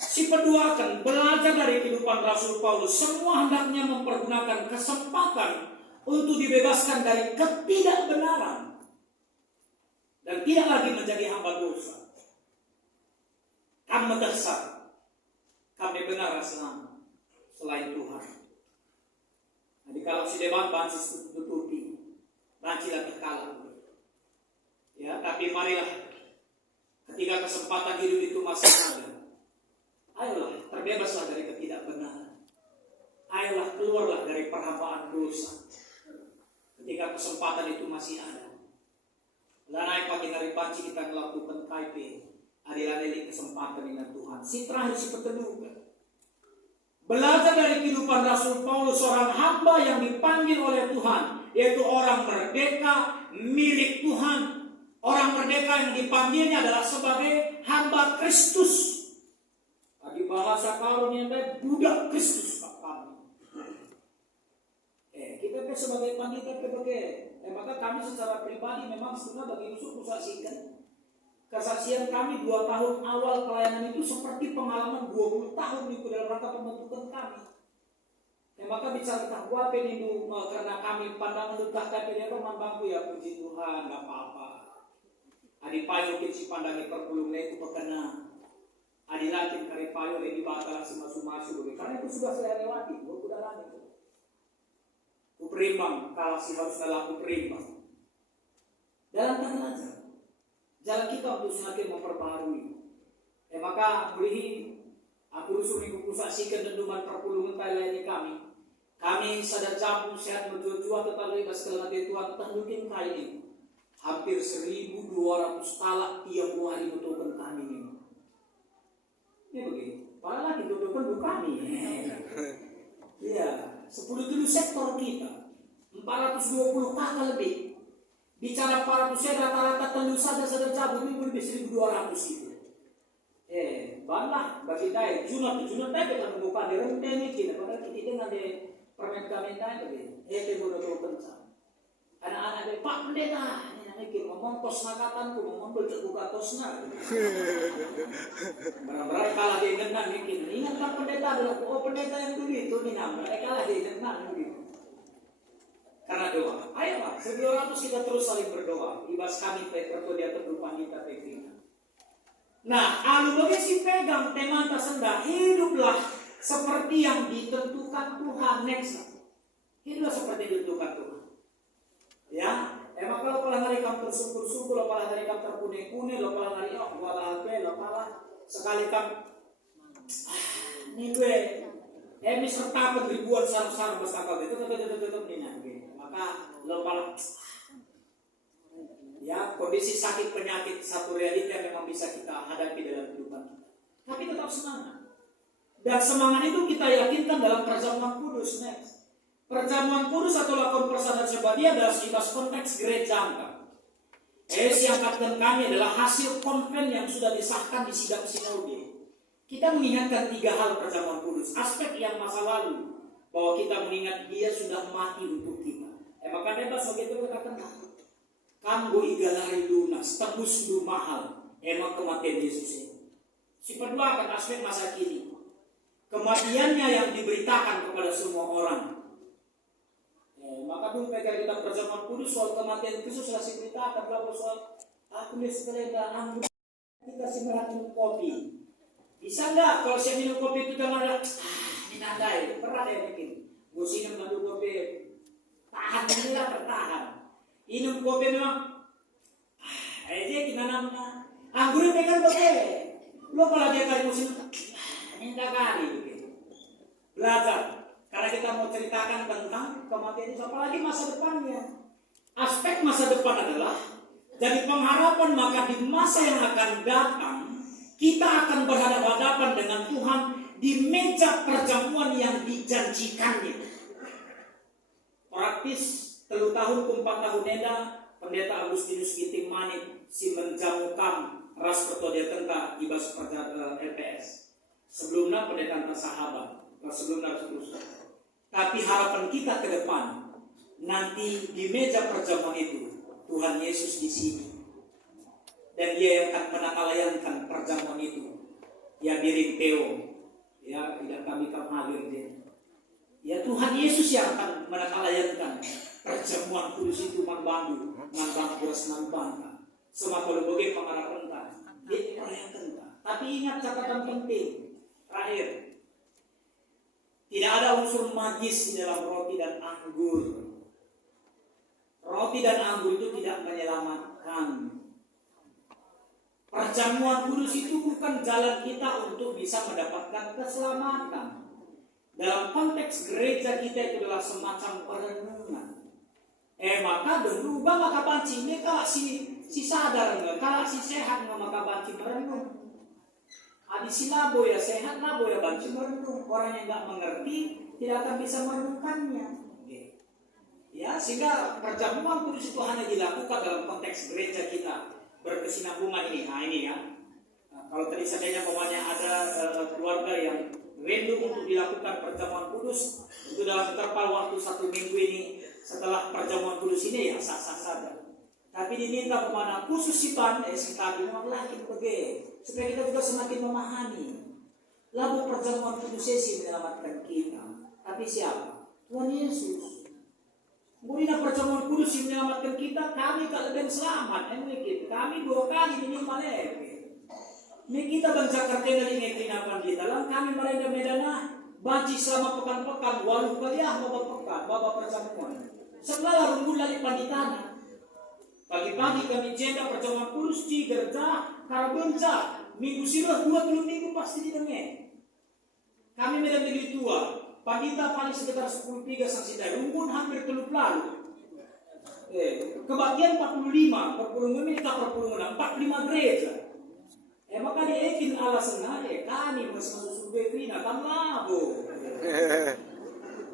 Si kedua akan belajar dari kehidupan Rasul Paulus. Semua hendaknya mempergunakan kesempatan untuk dibebaskan dari ketidakbenaran. Dan tidak lagi menjadi hamba dosa. Kami dasar. Kami benar selama selain Tuhan. Jadi kalau si debat bansi tutupi, bansi lagi kalah. Ya, tapi marilah ketika kesempatan hidup itu masih ada, ayolah terbebaslah dari ketidakbenaran. Ayolah keluarlah dari perhambaan dosa. Ketika kesempatan itu masih ada. Lanai pagi hari panci kita melakukan KIP. Adilah dari kesempatan dengan Tuhan. Si terakhir si peteduh. Belajar dari kehidupan Rasul Paulus, seorang hamba yang dipanggil oleh Tuhan, yaitu orang merdeka milik Tuhan. Orang merdeka yang dipanggilnya adalah sebagai hamba Kristus. Bagi bahasa karunia budak Kristus Pak kami. Kita sebagai panitia maka kami secara pribadi memang sebenarnya bagi usul kusaksikan. Kesaksian kami 2 tahun awal pelayanan itu seperti pengalaman 20 tahun itu dalam rangka pembentukan kami. Maka bicara tentang wapen itu karena kami pandangan lutahkan ini membantu ya puji Tuhan, gak apa-apa. Adi payo si pandangi perpulungnya itu pekena. Adi lakin kare payo di bakal si masu-masu. Karena itu sudah saya lewati, gue udah lagi. Kuperimbang, kalau si harus laku perimbang. Dalam tangan aja. Jalan kita untuk semakin memperbaharui. Maka beri aku rusuh minggu kusaksikan denduman perpulungan Thailand kami. Kami sadar campur sehat berjua-jua tetapi segala Tuhan tentukin kain ini. Hampir 1.200 talak tiap hari betul kami ini. Ini begini. Padahal lagi betul kami. Iya, 10 sektor kita. 420 kakak lebih. Bicara 400 saya rata-rata tentu saja sedang cabut minggu lebih 1.200 itu. Banyak bagi saya. Junat kita membuka di renteng kita. Padahal kita dengan di permen kami tadi. Kita betul pencah. Anak-anak dari Pak Pendeta. Ini ngomong tos nakatanku, ngomong buka tosna. Benar-benar kalah di dengan ini. Ingat Pak Pendeta adalah pendeta yang dulu itu nih mereka kalah di dengan gitu. Karena doa. Ayo Pak, 1.200 kita terus saling berdoa. Ibas kami pertodian kehidupan kita pegang. Nah, kalau bagi si pegang teman tersendah, hiduplah seperti yang ditentukan Tuhan. Next, hiduplah seperti ditentukan Tuhan. Ya, emang kalau paling hari kamu tersukur-sukur, lo paling hari kamu terkune-kune, lo paling hari walah lo paling sekali kamu ini gue serta ribuan sarung-sarung besar itu tetap ini. Maka lo malah ya kondisi sakit penyakit satu realita yang memang bisa kita hadapi dalam kehidupan kita. Tapi tetap semangat. Dan semangat itu kita yakinkan dalam perjamuan kudus. Next. Perjamuan kudus atau lakon persaudaraan sebadia adalah sebatas konteks gereja angka. Yang katakan kami adalah hasil konven yang sudah disahkan di sidang sinode. Kita mengingatkan 3 hal perjamuan kudus. Aspek yang masa lalu bahwa kita mengingat dia sudah mati untuk kita. Maka bebas begitu katakan kanggo igalari lunas tebus lu mahal emang kematian Yesus ini. Si kedua akan aspek masa kini. Kematiannya yang diberitakan kepada semua orang. Maka dulu pegang kita perjamuan kudus soal kematian Yesus sudah diberitakan. Kalau soal aku nih sepeda anggur kita simpan minum kopi. Bisa nggak kalau saya minum kopi itu jangan ada minandai berat ya bikin. Gue sini minum kopi tahan inilah bertahan. Minum kopi memang aja gimana mana anggur pegang kopi. Lo kalau dia kali musim ini tak kali begitu. Belajar Karena kita mau ceritakan tentang kematian Yesus, apalagi masa depannya. Aspek masa depan adalah jadi pengharapan, maka di masa yang akan datang kita akan berhadapan-hadapan dengan Tuhan di meja perjamuan yang dijanjikannya. Praktis 3 tahun ke 4 tahun neda Pendeta Agustinus Giting Manik si menjamukam ras pertodia tenta ibas LPS. Sebelumnya pendeta tentang sahabat, sebelumnya terus. Tapi harapan kita ke depan nanti di meja perjamuan itu Tuhan Yesus di sini dan Dia yang akan menakalayankan perjamuan itu. Ya diri Teo, ya tidak kami hadir dia. Ya Tuhan Yesus yang akan menakalayankan perjamuan kudus itu membantu kuras membangka. Semua kalau bagi pengarah entah, dia merayakan. Tapi ingat catatan penting terakhir, tidak ada unsur magis di dalam roti dan anggur. Roti dan anggur itu tidak menyelamatkan. Perjamuan kudus itu bukan jalan kita untuk bisa mendapatkan keselamatan. Dalam konteks gereja kita itu adalah semacam perenungan. Maka berubah maka banci ini kalau si sadar enggak, kalau si sehat enggak maka banci merenung. Adi si labo ya sehat, labo ya banci merenung. Orang yang enggak mengerti tidak akan bisa merenungkannya. Ya, sehingga perjamuan kudus itu hanya dilakukan dalam konteks gereja kita berkesinambungan ini. Nah ini ya. Kalau tadi seandainya ada keluarga yang rindu untuk dilakukan perjamuan kudus, itu dalam interval waktu 1 minggu ini setelah perjamuan kudus ini ya sah-sah saja. Tapi diminta kemana khusus sipan tadi lagi begitu supaya kita juga semakin memahami. Lalu perjamuan kudus sesi menyelamatkan kita. Tapi siapa? Tuhan Yesus. Kemudian perjamuan kudus yang menyelamatkan kita, kami tak lebih selamat. Kami 2 kali minimal ini kita bangsa kartena ini kenapan di dalam kami merenda medana banci selama pekan-pekan walau kaliah bapak perjamuan. Setelah rumbul lali panditana. Pagi-pagi kami jeda perjamuan kudus di gereja Karabenca. Minggu sirah 20 minggu pasti didengar. Kami medan begitu tua. Pandita paling sekitar 10 tiga sanksi dari rumbun hampir 30 lalu. Kebagian 45, perpulungan ini tak perpulungan 45 gereja. Maka dia ekin alasan kami masih subekrina kan labo.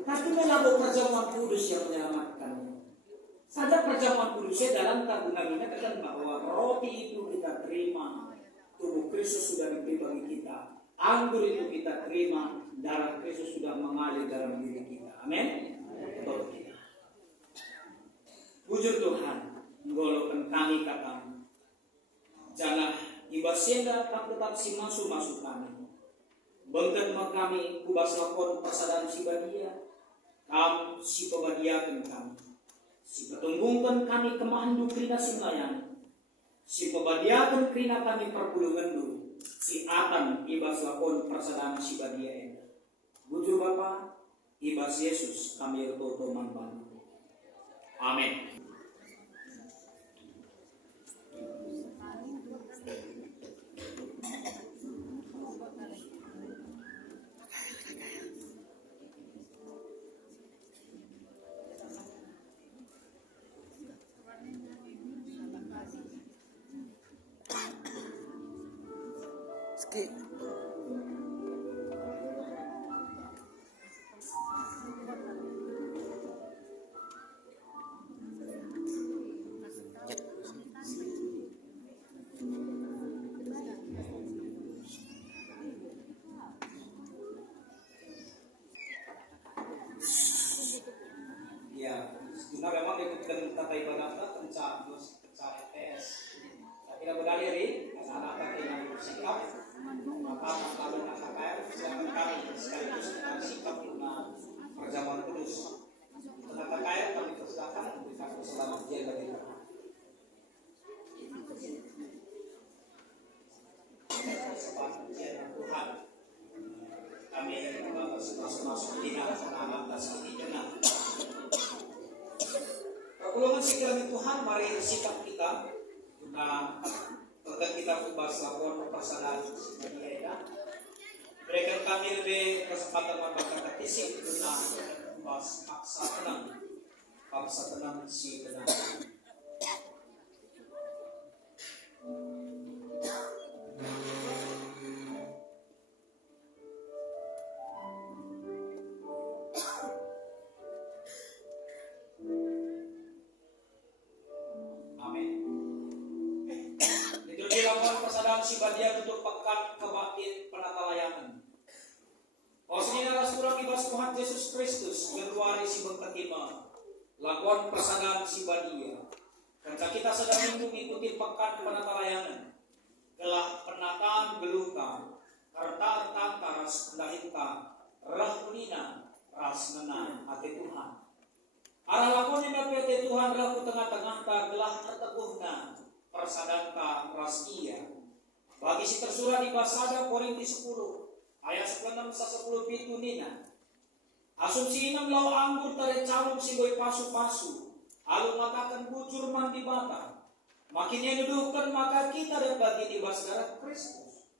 Tapi labo perjamuan kudus yang menyelamatkan. Sadar perjamuan kudusnya dalam tabungan ini katakan bahwa roti itu kita terima, tubuh Kristus sudah diberi bagi kita, anggur itu kita terima, darah Kristus sudah mengalir dalam diri kita. Amin. Bujur Tuhan, menggolokkan kami katamu. Jangan ibasenda tak tetap si masuk kami. Bengket kami kubas lakon persadaan si badia. Kam si pebadiakan kami. Si petunggungkan kami kemandu krina simlayan. Si pebadiakan krina kami perpulungan dulu. Si atan ibas lakon persadaan si badia. Bujur Bapa, ibas Yesus kami ertoto manbantu. Amin. Nah memang dengan tata ibadah kencang LPS. Kita berdaliri karena anak yang bersikap maka lalu KKR silakan kami sekaligus dengan sikap guna perjamuan kudus. Dengan KKR kami persilakan memberikan selamat dia bagi kita. Tuhan kami masuk di dalam anak atas kita. Perpulungan sekiranya Tuhan, mari sikap kita kita kubas lapor persadaan sebagai Berikan kami lebih kesempatan membaca katekisme tentang bahas paksa tenang si tenang. Si badia tutup pekan kebaktian penata layanan. Osnina rasurang ibas Tuhan Yesus Kristus Januari si bengketima lakuan persadaan si badia. Ketika kita sedang mengikuti pekan penata layanan, gelah penataan geluka, harta ras dahinta, rahulina ras nena hati Tuhan. Arah lakuan yang dapat Tuhan raku tengah-tengah ta gelah terteguhna persadaan ta ras iya. Bagi si tersurat di Basada Korinti 10 ayat 16-10 pitu nina. Asumsi inam lau anggur tare calum si boy pasu-pasu. Alu makakan bujur mandi bata. Makin yang duduhkan maka kita dan bagi di Basada Kristus.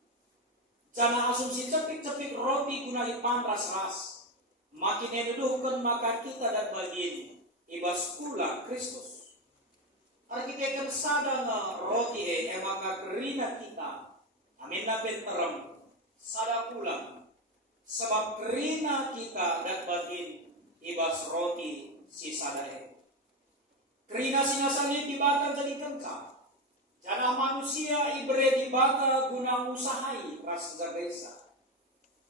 Jana asumsi cepik-cepik roti gunai panras ras. Makin yang duduhkan maka kita dan bagi ibas pula Kristus. Arkitektur sadang roti maka kerina kita. Amin naben terang sada pulang sebab kerina kita dan batin ibas roti si sadae. Kerina sinasalib dibakar jadi kencang. Jana manusia ibre dibakar guna usahai ras jagesa.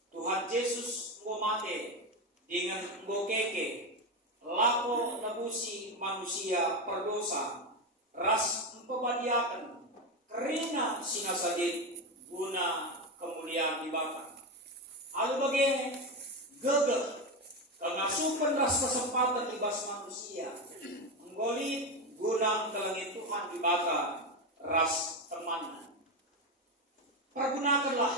Tuhan Yesus ngomate dengan ngokeke lako nebusi manusia perdosa ras empebadiakan kerina sinasalib guna kemuliaan dibakar. Alu bagi gegeh kengasupan ras kesempatan ibas manusia menggoli guna kelangit Tuhan dibakar ras teman. Pergunakanlah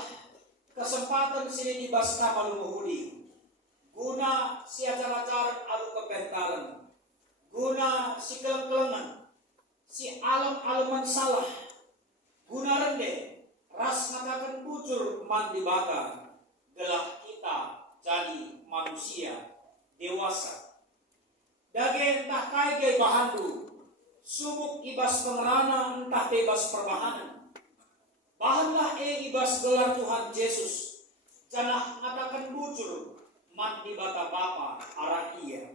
kesempatan sini dibas kapalu muhudi guna si ajar-ajar alu kepentalan guna si keleng-kelengan si alam-alaman salah guna rende ras ngatakan bujur man dibakar gelah kita jadi manusia dewasa. Dage entah kai gay bahandu subuk ibas pengerana entah bebas perbahanan. Bahanlah ibas gelar Tuhan Yesus janah ngatakan bujur man dibakar bapa arah iya.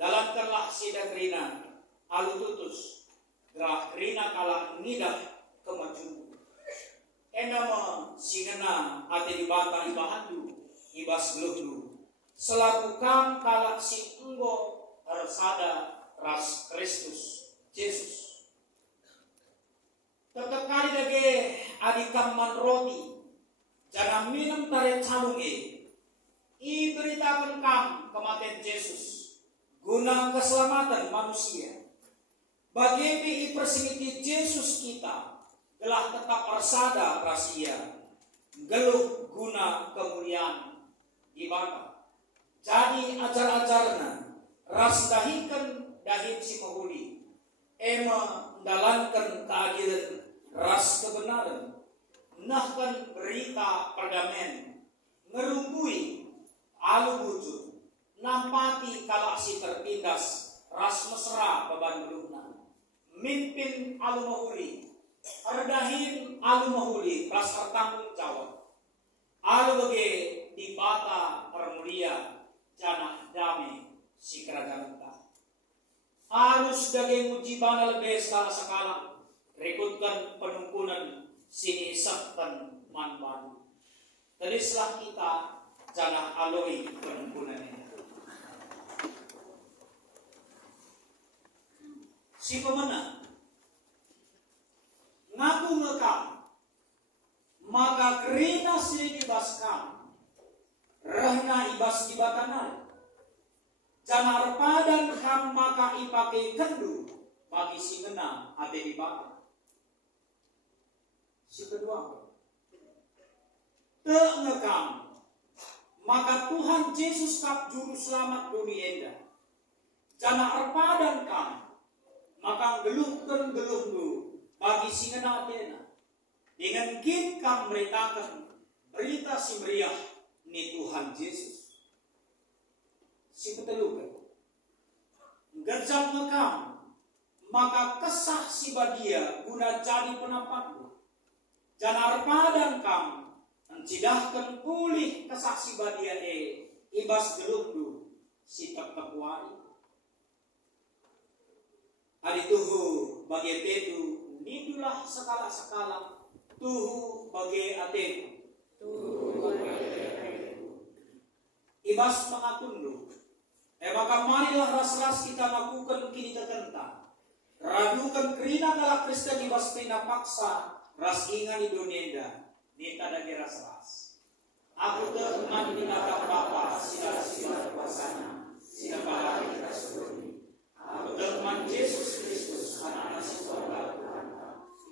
Dalamkanlah sida kerina alu tutus gerah kerina kalah ngidah kemajuan. Endama singena ate dibantah ibahandu ibas geluhdu selaku kam kalak si enggo arsada ras Kristus Yesus. Tetap kali dage adikam man roti jangan minum tare calunge iberitakan kam kematian Yesus guna keselamatan manusia. Bagi persingiti Yesus kita telah tetap persada rahasia geluh guna kemuliaan ibadah. Jadi ajar-ajarna ras dahikan dahit si mahuli ema dalankan keadilan ras kebenaran nahkan berita perdamaian ngerumbui alu bujur nampati kalak si tertindas ras mesra beban geluhna mimpin alu mahuli ardahin alu mahuli ras bertanggung jawab alu bagi di bata permulia janah damai si kerajaan kita harus daging mujibana lebih sekala rekutkan penumpunan sini isakkan man baru terislah kita janah aloi penumpunan ini si pemenang ngaku ngekam maka kerina sini dibaskan rahna ibas dibakanan janar padan ham maka ipake kendu bagi si ngena ade dibakar. Si kedua te ngekam maka Tuhan Yesus kap juru selamat dunia enda janar padan kam maka geluhkan geluhnu bagi si ngena atena dengan kin kam meritakan berita si meriah ni Tuhan Yesus. Si petelukan. Gejam ngekam, maka kesah si badia guna jadi penampakmu. Janar padan kam, encidahkan pulih kesah si badia ibas gelugdu si tetap wari. Adi tuhu bagi tetu nidulah sekala-sekala tuhu bagi ateku. Ibas mengakundu. Maka marilah ras-ras kita lakukan kini tertentang. Radukan kerina kala Kristen ibas pina paksa ras ingan di dunia nita dagi ras-ras. Aku teman di kata Bapa sila kuasana sila bahari rasuli. Aku teman Yesus Kristus anak nasi tunggal Tuhan.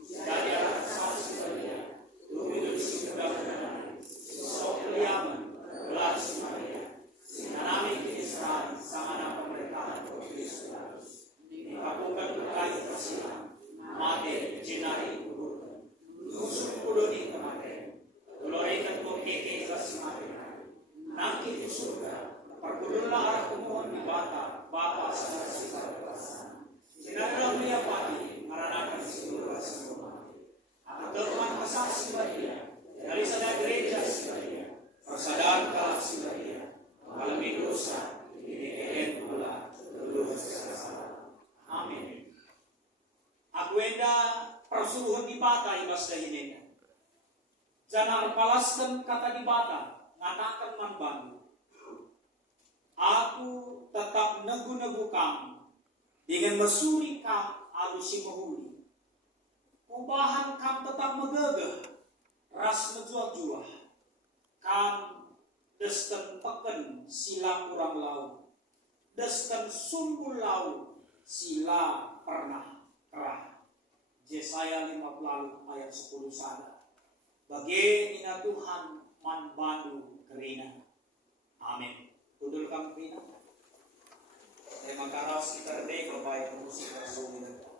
Jadi anak saksi balia tujuh si kedatangan sok liaman belas Maria sinanami Israel sama nama pemerintahan Kristus. Dikabukan berkait persilang mate jenari kudukan nusuk kudoni kemarin tulorekan keke kasih mati nanti di surga pergulunlah arah kumohon di Bapa sadar sikap kuasa jenari mulia pati maranakan seluruh semua aku teman kesaksi badia dari sadar gereja Sibaria persadaran kalah Sibaria mengalami dosa dikeken pula seluruh kesalahan. Amin. Aku enda persuruhan di bata ibas dahinena. Jangan palaskan kata di bata ngatakan manbantu. Aku tetap negu-negu kamu dengan mesuri kam alusi mahuli. Ubahan kam tetap megegeh ras menjual-jual. Kam desken peken sila kurang laut. Desken sumbul laut sila pernah kerah. Yesaya 50 ayat 10 sada. Bagi ina Tuhan manbandu kerina. Amin. Kudul kam kerina. Terima kasih kita berbaik musik bersuara.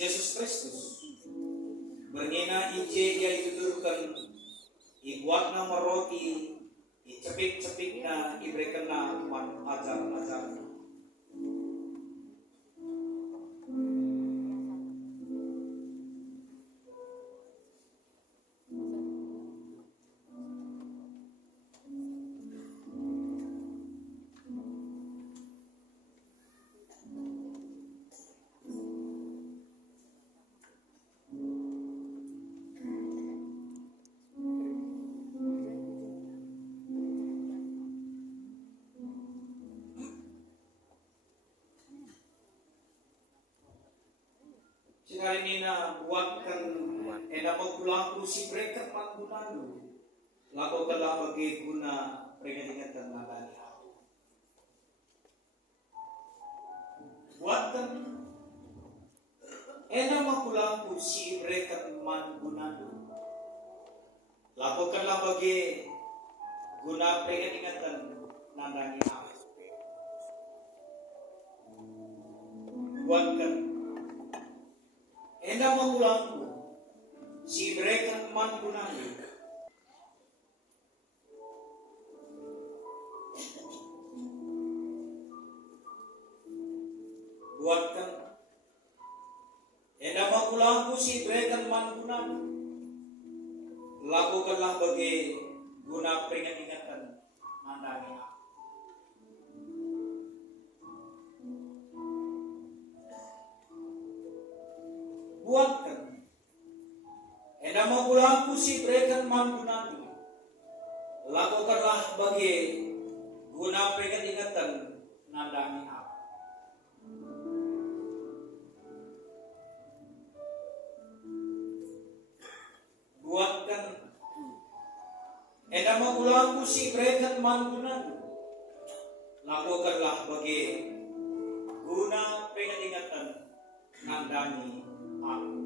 Yesus Kristus berngena ije ia didudurkan ibuatna meroti icepik-cepikna ibrekena man ajar-ajarna. Hari ini na buatkan ena magpulang si breaker panggunano lako kala bagi guna peringatan nagani ako. Buatkan ena magpulang si breaker manggunano lako kala bagi guna peringatan nagani ako. Buatkan enda mangulangku si mereka man gunani buatkan enda mangulangku si mereka man gunani lakukanlah bagi guna peringatan nandani aku. Buatkan enda magulangku si brekan manggunani lakukanlah bagi guna peringatan nandani aku. Buatkan enda magulangku si brekan manggunani lakukanlah bagi guna peringatan nandani aku.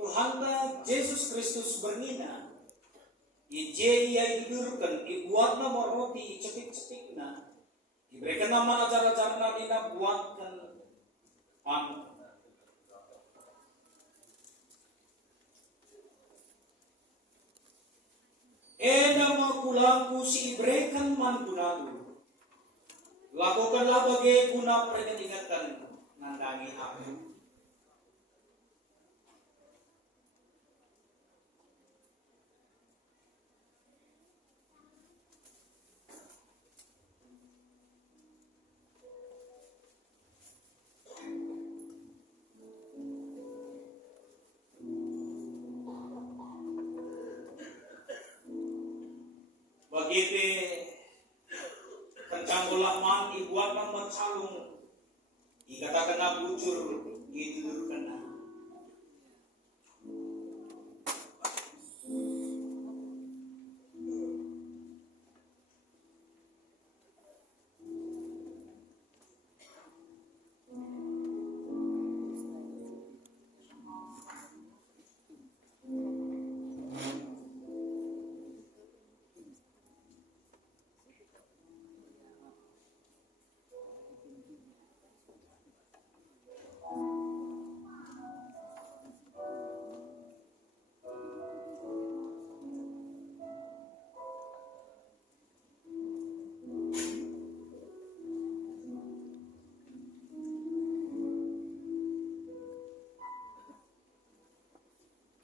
Tuhanda Yesus Kristus berngina ije ia didurkan ibuatna moroti cepik-cepikna diberikan nama acara-acara dina buatkan pan ena makulangku si ibrekan mantunadu lakukanlah bagi guna peringatan nandani aku. Bagete kencang bola man ibuat nang macalung ikata kena bujur gitu kena.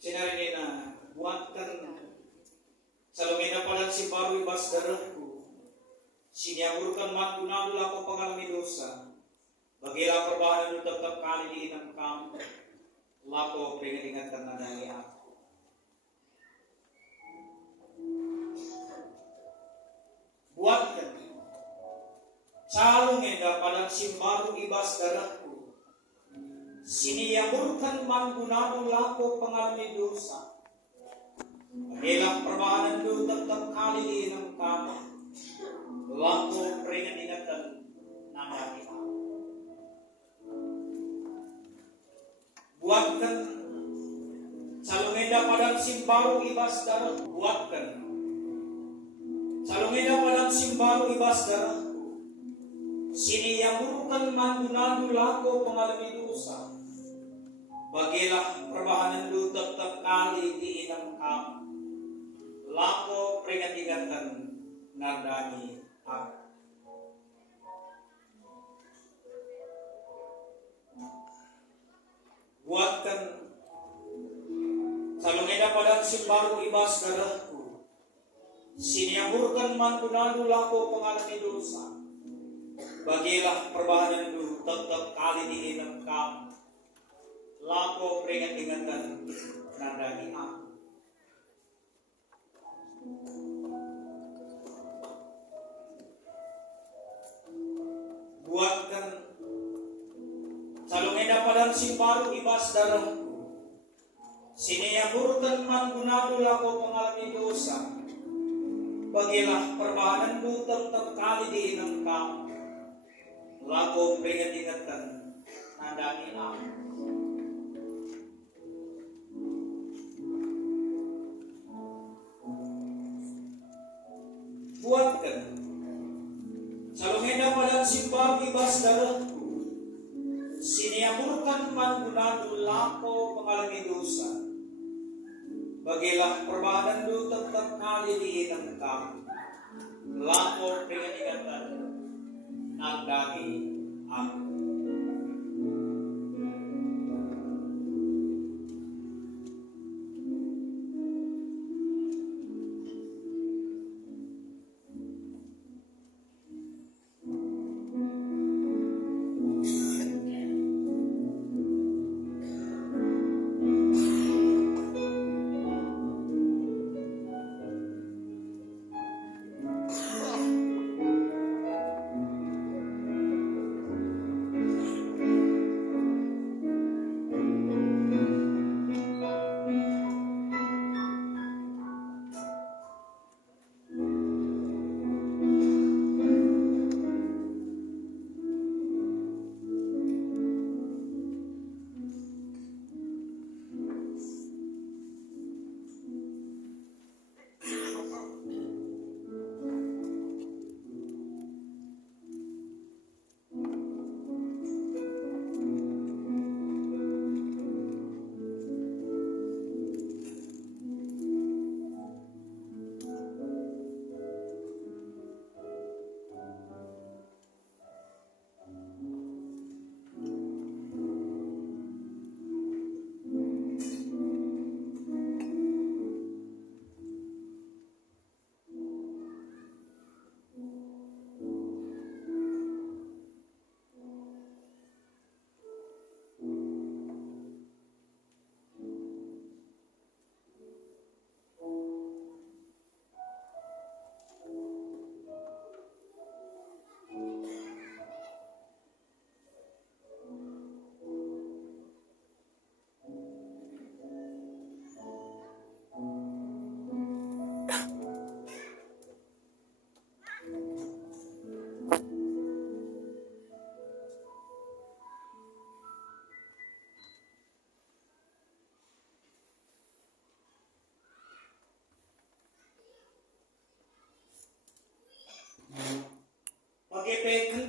Sinarina buatkan salungena palang si baru ibas darahku siniaburkan matuna dula ko pangalami dosa bagila perbahanan du tetap kali di inang kamu lapo peringat-ingatkan nadali aku buatkan salungena palang si baru ibas darahku sini yang bukan manggunadu laku pengalami dosa. Inilah perbahanan itu tetap kali di inang kamu. Laku peringat-ingatan nama kita. Buatkan salungeda padang simbaru ibas darah. Buatkan salungeda padang simbaru ibas darah. Sini yang bukan manggunadu laku pengalami dosa. Bagilah perbahanan lu tetap kali di inang kamu. Lapo peringat-ingatan nadani aku. Buatkan salungeda padang simbaru ibas darahku. Siniamurkan mantunadu lapo pengalami dosa. Bagilah perbahanan lu tetap kali di inang kamu. Lapo peringat-ingatan nadani aku. Buatkan salungeda padang simbaru ibas darahku. Siniamurkan mantunadu lapo pengalami dosa. Bagilah perbahanan lu tetap kali di inang kamu. Lapo peringat-ingatan nadani aku. Buatkan salungeda padang simbaru ibas darahku. Siniamurkan mangunadu lapo pengalami dosa. Bagilah perbahanan lu tetap kali di inang kamu. Lapo peringat-ingatan nadani aku.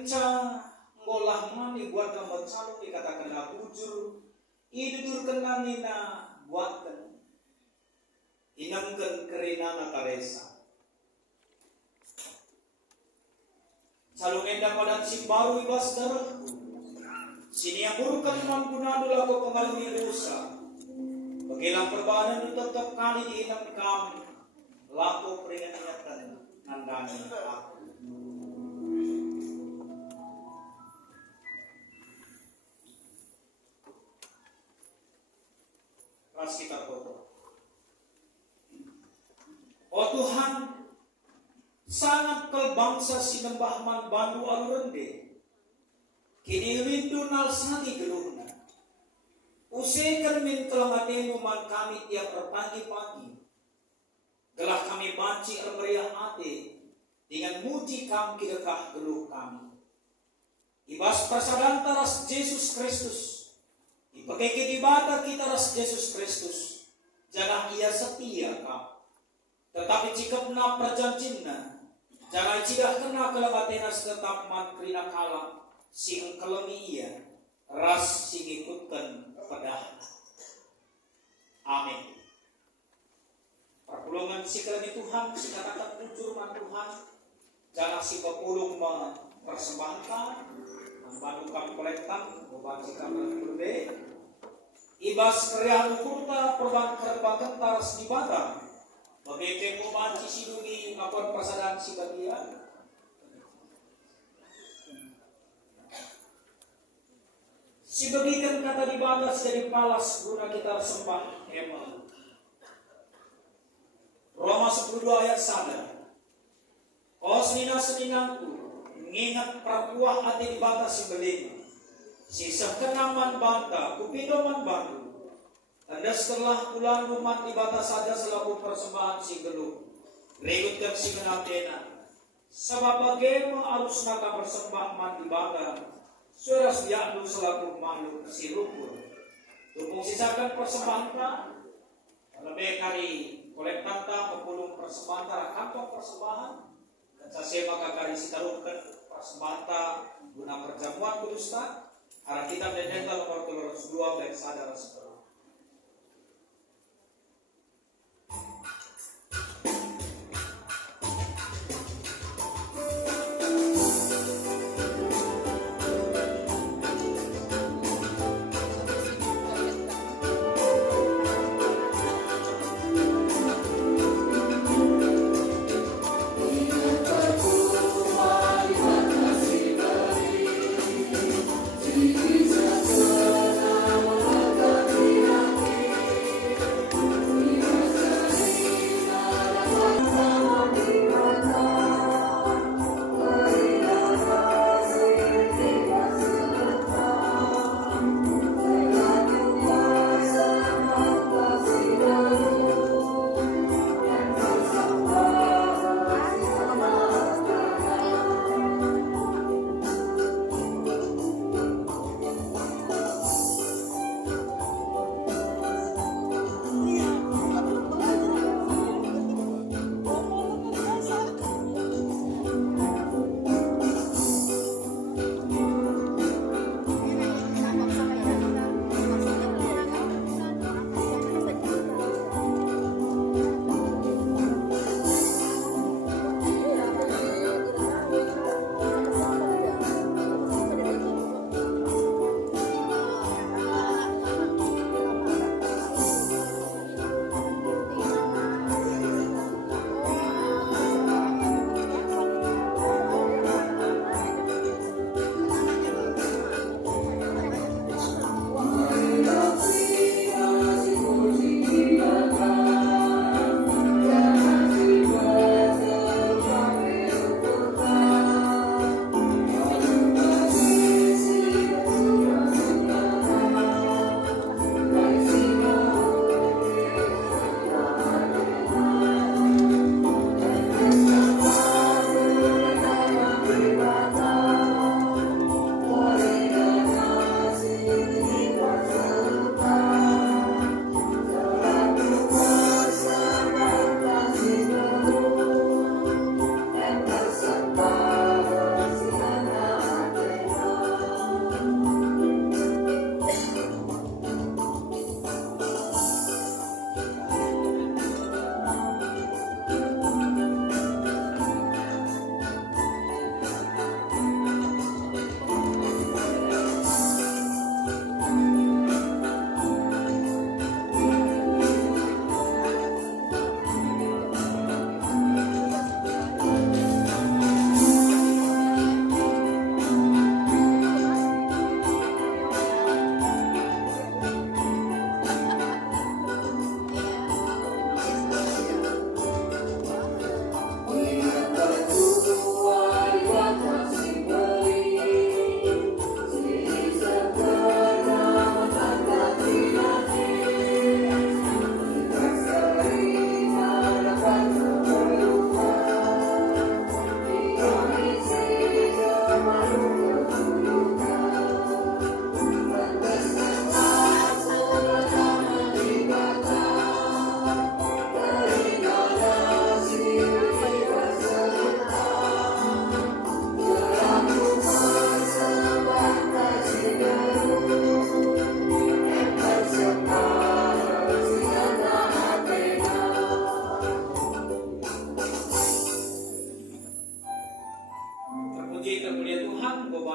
kenca ngolah mani buat gambar calon dikatakan bujur idudur kenanina buatkan inamkan kerenana karesa calung endah padan simbaru ibas darahku sini yang burukan mampunadu laku pengalami dosa bagilah perbahanan itu tetap kali diinam kami laku peringatan nandani aku. Ras kita berdoa. Oh Tuhan, sangat kel bangsa sinembah man bandu alurende. Kini rindu nal sani geluhna. Usekan min telamatenu man kami tiap berpagi-pagi. Gelah kami banci meriah hati dengan muji kami kidekah geluh kami. Ibas persadaan taras Yesus Kristus. Pakai ibadah kita ras Yesus Kristus, jangan ia setia kau. Tetapi jika benar perjanjian, jangan jika kena kelebatenas tetap mankrina kalah, sing kelemi ia, ras sing ikutkan pada. Amin. Perpulungan si kelemi Tuhan, si katakan jujur man Tuhan, jangan si pepulung mempersembahkan, membantukan kolektan, membacakan berbeda. Ibas krian kurta perbankan taras di badan. Memikir kuman sidungi ngapon persadaan si bagian. Si bagikan kata di batas dari palas guna kita sembah emang. Roma 10 ayat 1. Kos seninangku mengingat perkuah hati di batas si belima. Sisa kenaman banta, kupidoman bantu. Anda setelah pulang rumah di batas saja selaku persembahan si geluh. Ributkan si kenatena. Sebab bagaimana arus naga bersembah man di badan. Suras diakdu selaku makhluk si rukur. Tunggu sisakan persembahan tak. Lebih kali kolektanta pepulung persembahan tak kantong persembahan. Dan saya maka kali sitaruhkan persembahan tak guna perjamuan kudus tak. Arah kitab dan dental nomor 2 baik sadar seperti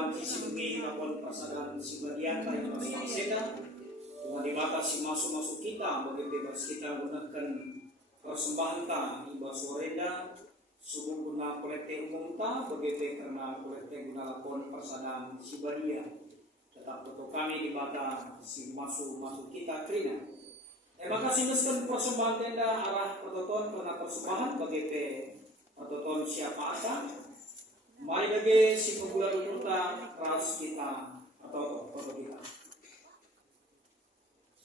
banci si bumi kapon persadaan si bagian tayo mas makseda cuma dibatasi masuk kita bagi bebas kita gunakan persembahan ta iba sorenda subuh guna kolekte umum ta bagi karena kolekte guna lakon persadaan si badia tetap foto kami dibata si masuk kita krina maka sinuskan persembahan tenda arah pertoton karena persembahan bagi pertoton siapa asa mari bagi si pembulan uturta ras kita atau kita.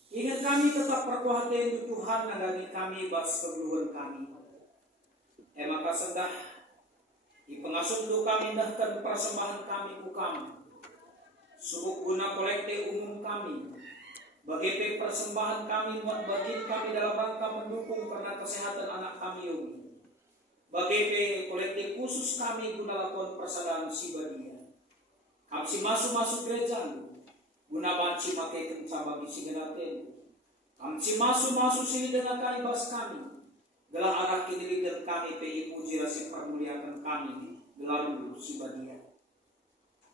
Ingat kami tetap perkuatan Tuhan nagagi kami bas keguduhan kami. Maka sendah di pengasundu kami dahkan persembahan kami kukam. Subuk guna kolekte umum kami. Bagi persembahan kami buat bagi kami dalam rangka mendukung karena kesehatan anak kami yogi. Bagi kolektif khusus kami guna lakon persadaan si badia. Kami masuk gereja guna banci makai kenca bagi si genaten. Kami masuk sini dengan kami bas kami. Gelar arah kini lider kami pe puji rasi permuliakan kami. Gelar dulu si badia.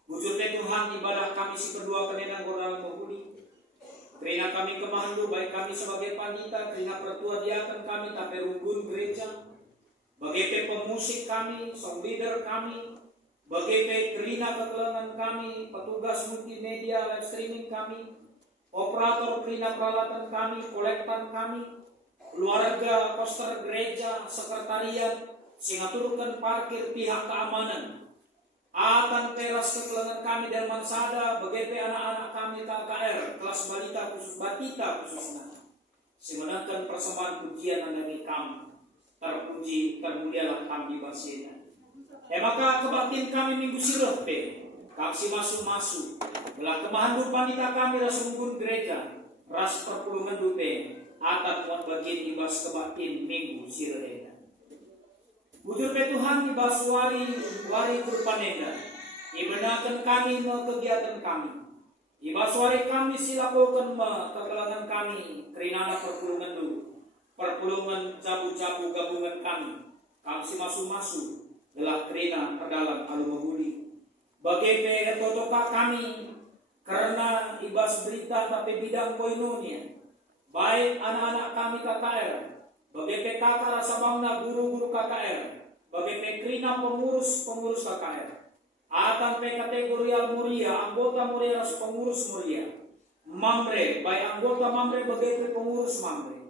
Wujud Tuhan ibadah kami si kedua kenenang godang menghuni. Kerana kami kemandu baik kami sebagai pandita. Kerana pertua diakan kami tapi runggun gereja. Bagi pemusik kami, song leader kami, bagi kerina kekelangan kami, petugas multimedia live streaming kami, operator kerina peralatan kami, kolektan kami, keluarga, poster gereja, sekretariat, singaturkan parkir pihak keamanan, akan teras kekelangan kami dan mansada, bagi anak-anak kami KKR, kelas balita khusus batita khususnya, semenangkan persembahan pujian dari kami. Terpuji termulialah kami basina. Maka kebatin kami minggu sirah pe. Kami masuk. Belah kemahandu panita kami ras munggun gereja. Ras perpulungan dupe. Atat muat bagian ibas kebatin minggu sirah. Bujur pe Tuhan ibas wari kurpanenda. Ibenakan kami kegiatan kami. Ibas wari kami silakokan kegelangan kami. Kerinana perpulungan dulu. Perpulungan cabu-cabu gabungan kami masuk adalah kerina terdalam alumahuli bagi totoka kami karena ibas berita tapi bidang koinonia baik anak-anak kami KKR bagi PKK rasa bangna guru-guru KKR bagi kerina pengurus KKR atau kategorial muria anggota muria rasa pengurus muria mamre baik anggota mamre bagi pengurus mamre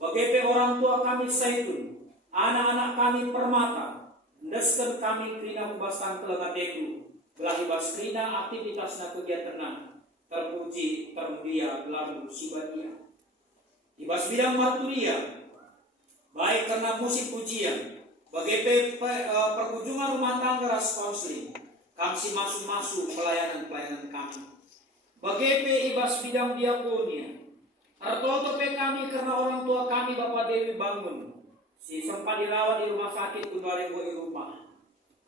bagi orang tua kami Saitun, anak-anak kami Permata, ndesken kami krina kubasan telengadeku, belah ibas krina aktivitasna kegiatanna, terpuji, termulia, lalu sibadia. Ibas bidang maturia, baik karena musik pujian, bagi perkunjungan rumah tangga ras konseling, kami masuk pelayanan kami. Bagi ibas bidang diakonia, Artoto pe kami karena orang tua kami Bapak Dewi bangun. Si sempat dirawat di rumah sakit kembali di rumah.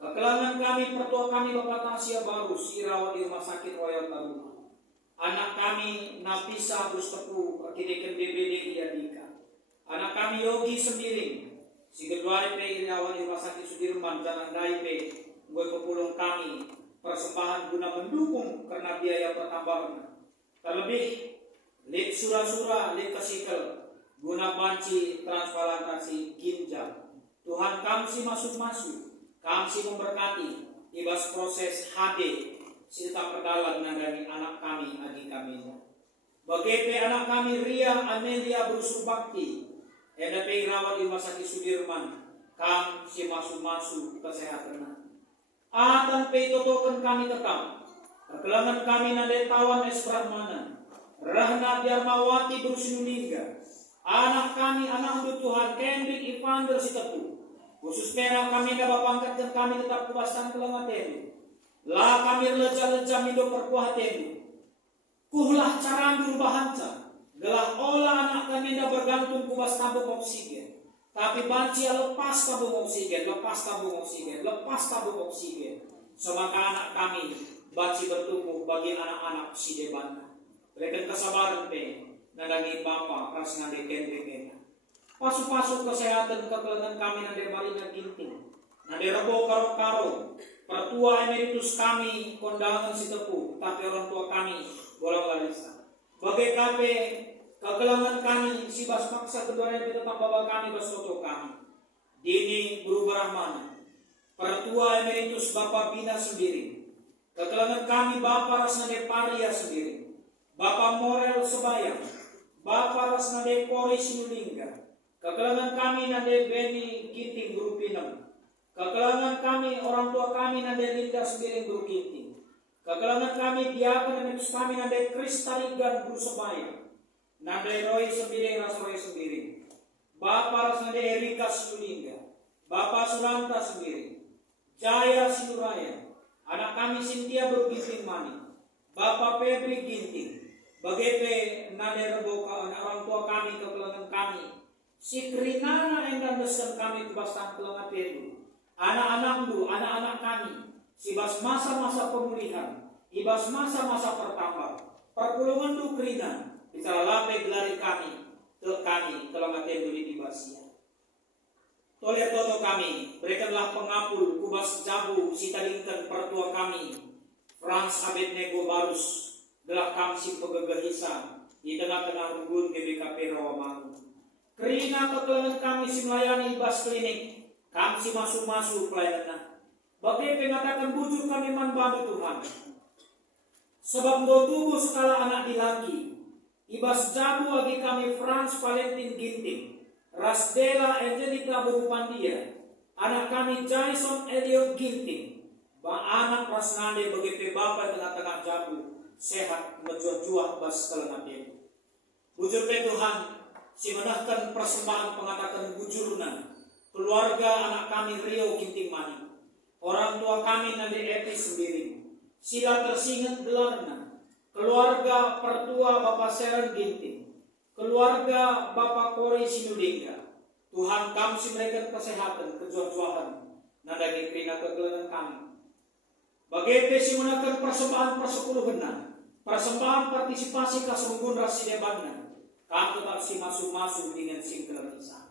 Kekelangan kami pertua kami Bapak Tasya baru si rawat di rumah sakit Royal Taruna. Anak kami Nafisa Bustepu Kideken DBD Diadika. Anak kami Yogi Sembiring. Si kedua pe rawat di rumah sakit Sudirman Jalan Daipe. Gue pepulung kami persembahan guna mendukung karena biaya pertambahan. Terlebih lek sura-sura, lek kasikel, guna banci transplantasi ginjal. Tuhan kami masuk, kami memberkati, ibas proses HD, serta perdalan nandani anak kami, adik kami. Bagi anak kami Ria Amelia Brusur Bakti, NDP rawat di Rumah Sakit Sudirman, kami masuk kesehatan. Dan totokan kami tetap, kekelangan kami nade tawan Esbrahmana. Rahna Biarmawati Bersinulingga, anak kami, anak untuk Tuhan, Kendrick Ivander Sitepu, khusus merah kami dapat pangkat dan kami tetap kubasan kelengaten. Lah kami leja mido perkuaten. Kuhlah carandur bahanca, gelah olah anak kami dah bergantung kubas tabung oksigen. Tapi banci lepas tabung oksigen. Semaka anak kami banci bertumbuh bagi anak-anak si debana. Berikan kesabaran pe, nandagi Bapa ras ngade kendrikena. Pasuk kesehatan kekelangan kami nade marina ginting, nade rebo karo Pertua emeritus kami kondangan si Tepu, tapi orang tua kami bolang Larissa. Bagai KP kegelangan kami si bas paksa kedua yang tetap bapak kami bas foto kami. Dini berubah rahmana. Pertua emeritus Bapak Bina sendiri. Kegelangan kami Bapak Rasnade Paria sendiri. Bapak Morel Sebayang. Bapak Rasnade Pori Sinulingga. Kegelangan kami Nade Beni Ginting Guru Pinam. Kegelangan kami orang tua kami Nade Linda sendiri Guru Ginting. Kegelangan kami diakan dan kami Nade Kristarigan Guru Sebayang. Nade Roy sendiri Ras Roy sendiri. Bapak Rasnade Erika Sinulingga. Bapak Suranta sendiri. Jaya Sinuraya. Anak kami Sintia Guru Ginting Mani. Bapak Febri Ginting. Bagepe Nade Reboka orang tua kami kegelangan kami. Si Krinana endan besar kami kebasan kelengat itu. Anak-anakmu, anak-anak kami. Si bas masa-masa pemulihan. Ibas masa-masa pertambah. Perpulungan du Krina. Bicara lape gelari kami. Kami kelengat itu di Basia. Toleh toto kami. Berikanlah pengapul kubas jabu si talingkan pertua kami. Frans Abednego Barus. Gelah kami si pegegahisa. Di tengah-tengah rugun GBKP Rawamangun. Kerina kekelangan kami si melayani bas klinik. Kami si masuk-masuk pelayanan. Bagai mengatakan bujur kami manbantu Tuhan. Sebab do tubuh skala anak dilaki. Ibas jabu bagi kami Frans Valentin Ginting. Rasdela Angelica Berupandia. Anak kami Jason Elliot Ginting. Anak Rasnade bagi bapak tengah-tengah jabu. Sehat menjuah-juah bas kelengat itu. Bujur Tuhan. Si menahkan persembahan pengatakan bujurna keluarga anak kami Rio Ginting Mani, orang tua kami Nade Eti sendiri, sila tersingat gelarna, keluarga pertua Bapak Seren Ginting, keluarga Bapak Kori Sinudingga. Tuhan kami si mereka kesehatan, kejuah-juahan, nada Krina kegelangan kami. Bagaimana si menahkan persembahan persepuluhan, persembahan partisipasi kasunggun rasi debanna. Kami tetap si masuk-masuk dengan singkelan Isa.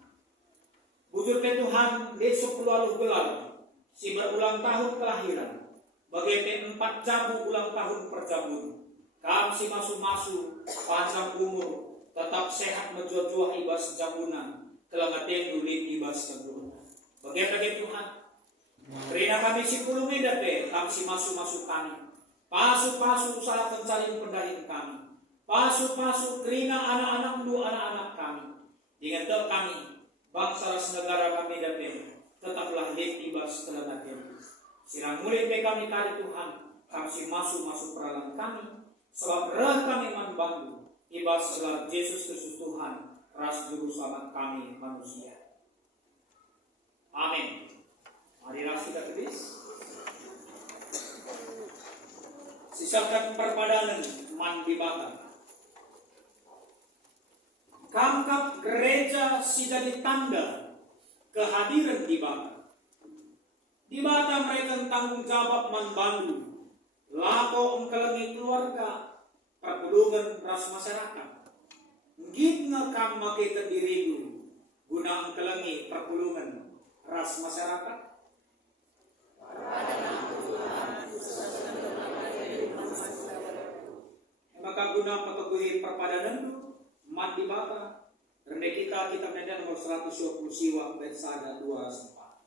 Bujur Tuhan besok lalu gelar. Si berulang tahun kelahiran. Bagaimana 4 jabu ulang tahun perjabun. Kami si masuk-masuk panjang umur. Tetap sehat menjual-jual ibas jabunan. Kelangaten dulit ibas jabunan. Bagaimana Tuhan. Karena kami si pulungi dapet. Kami si masuk-masuk kami. Pasuk-pasuk saat pencarian pendahin kami. Pasuk-pasuk kerina anak-anak kami. Dengan kami, bangsa ras negara kami dapat tetaplah ibas telah itu. Sirang mulai kami kali Tuhan, kami masuk peralan kami, sebab rah kami membantu, ibas selah Yesus Kristus Tuhan, ras juru selamat kami manusia. Amin. Mari ras kita tulis. Sisakan perpadanan mandi bakar. Kamkap gereja jadi tanda kehadiran di Bata. Di Bata mereka tanggung jawab membantu lako engkelengi keluarga perpulungan ras masyarakat. Gitna kam make kediriku guna engkelengi perpulungan ras masyarakat. Maka guna kategori perpadanan mat di Bata, rendah kita medan nomor 120 siwa bersada 2 sempat.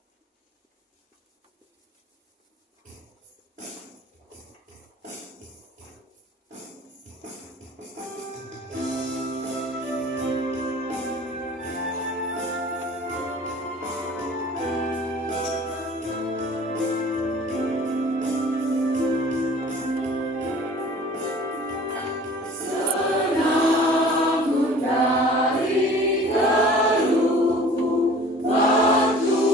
Dari galuhku, batu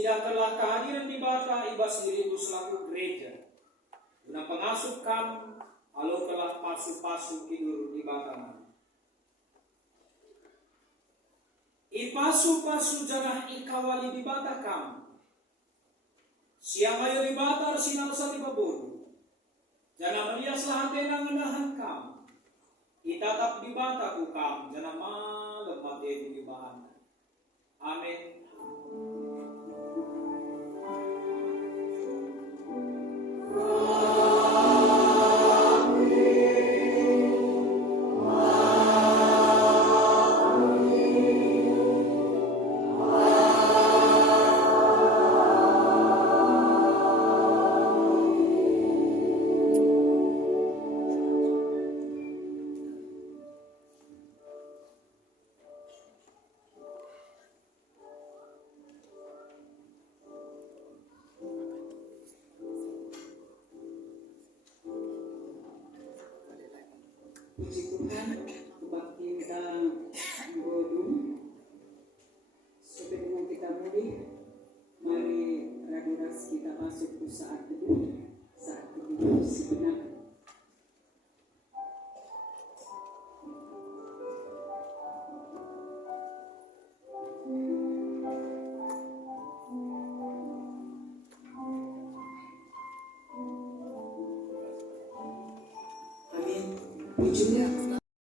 Sedangkanlah kehadiran di bata ibas diriku selaku gereja. Guna pengasuh kam, alo kelah pasu-pasu tidur di bata. Ipasu-pasu jangan ikawali di bata kam. Siang ayo di bata sinar sa di babodo. Jangan meliaslah hatena ngenahan kam. Itatap di bata ku kam, jangan malam mati di bata. Amin. Puji Tuhan, kebakti kita godung. Sebelum kita mulai, mari raduras kita masuk ke saat teduh sebenarnya. Amin. Pujinya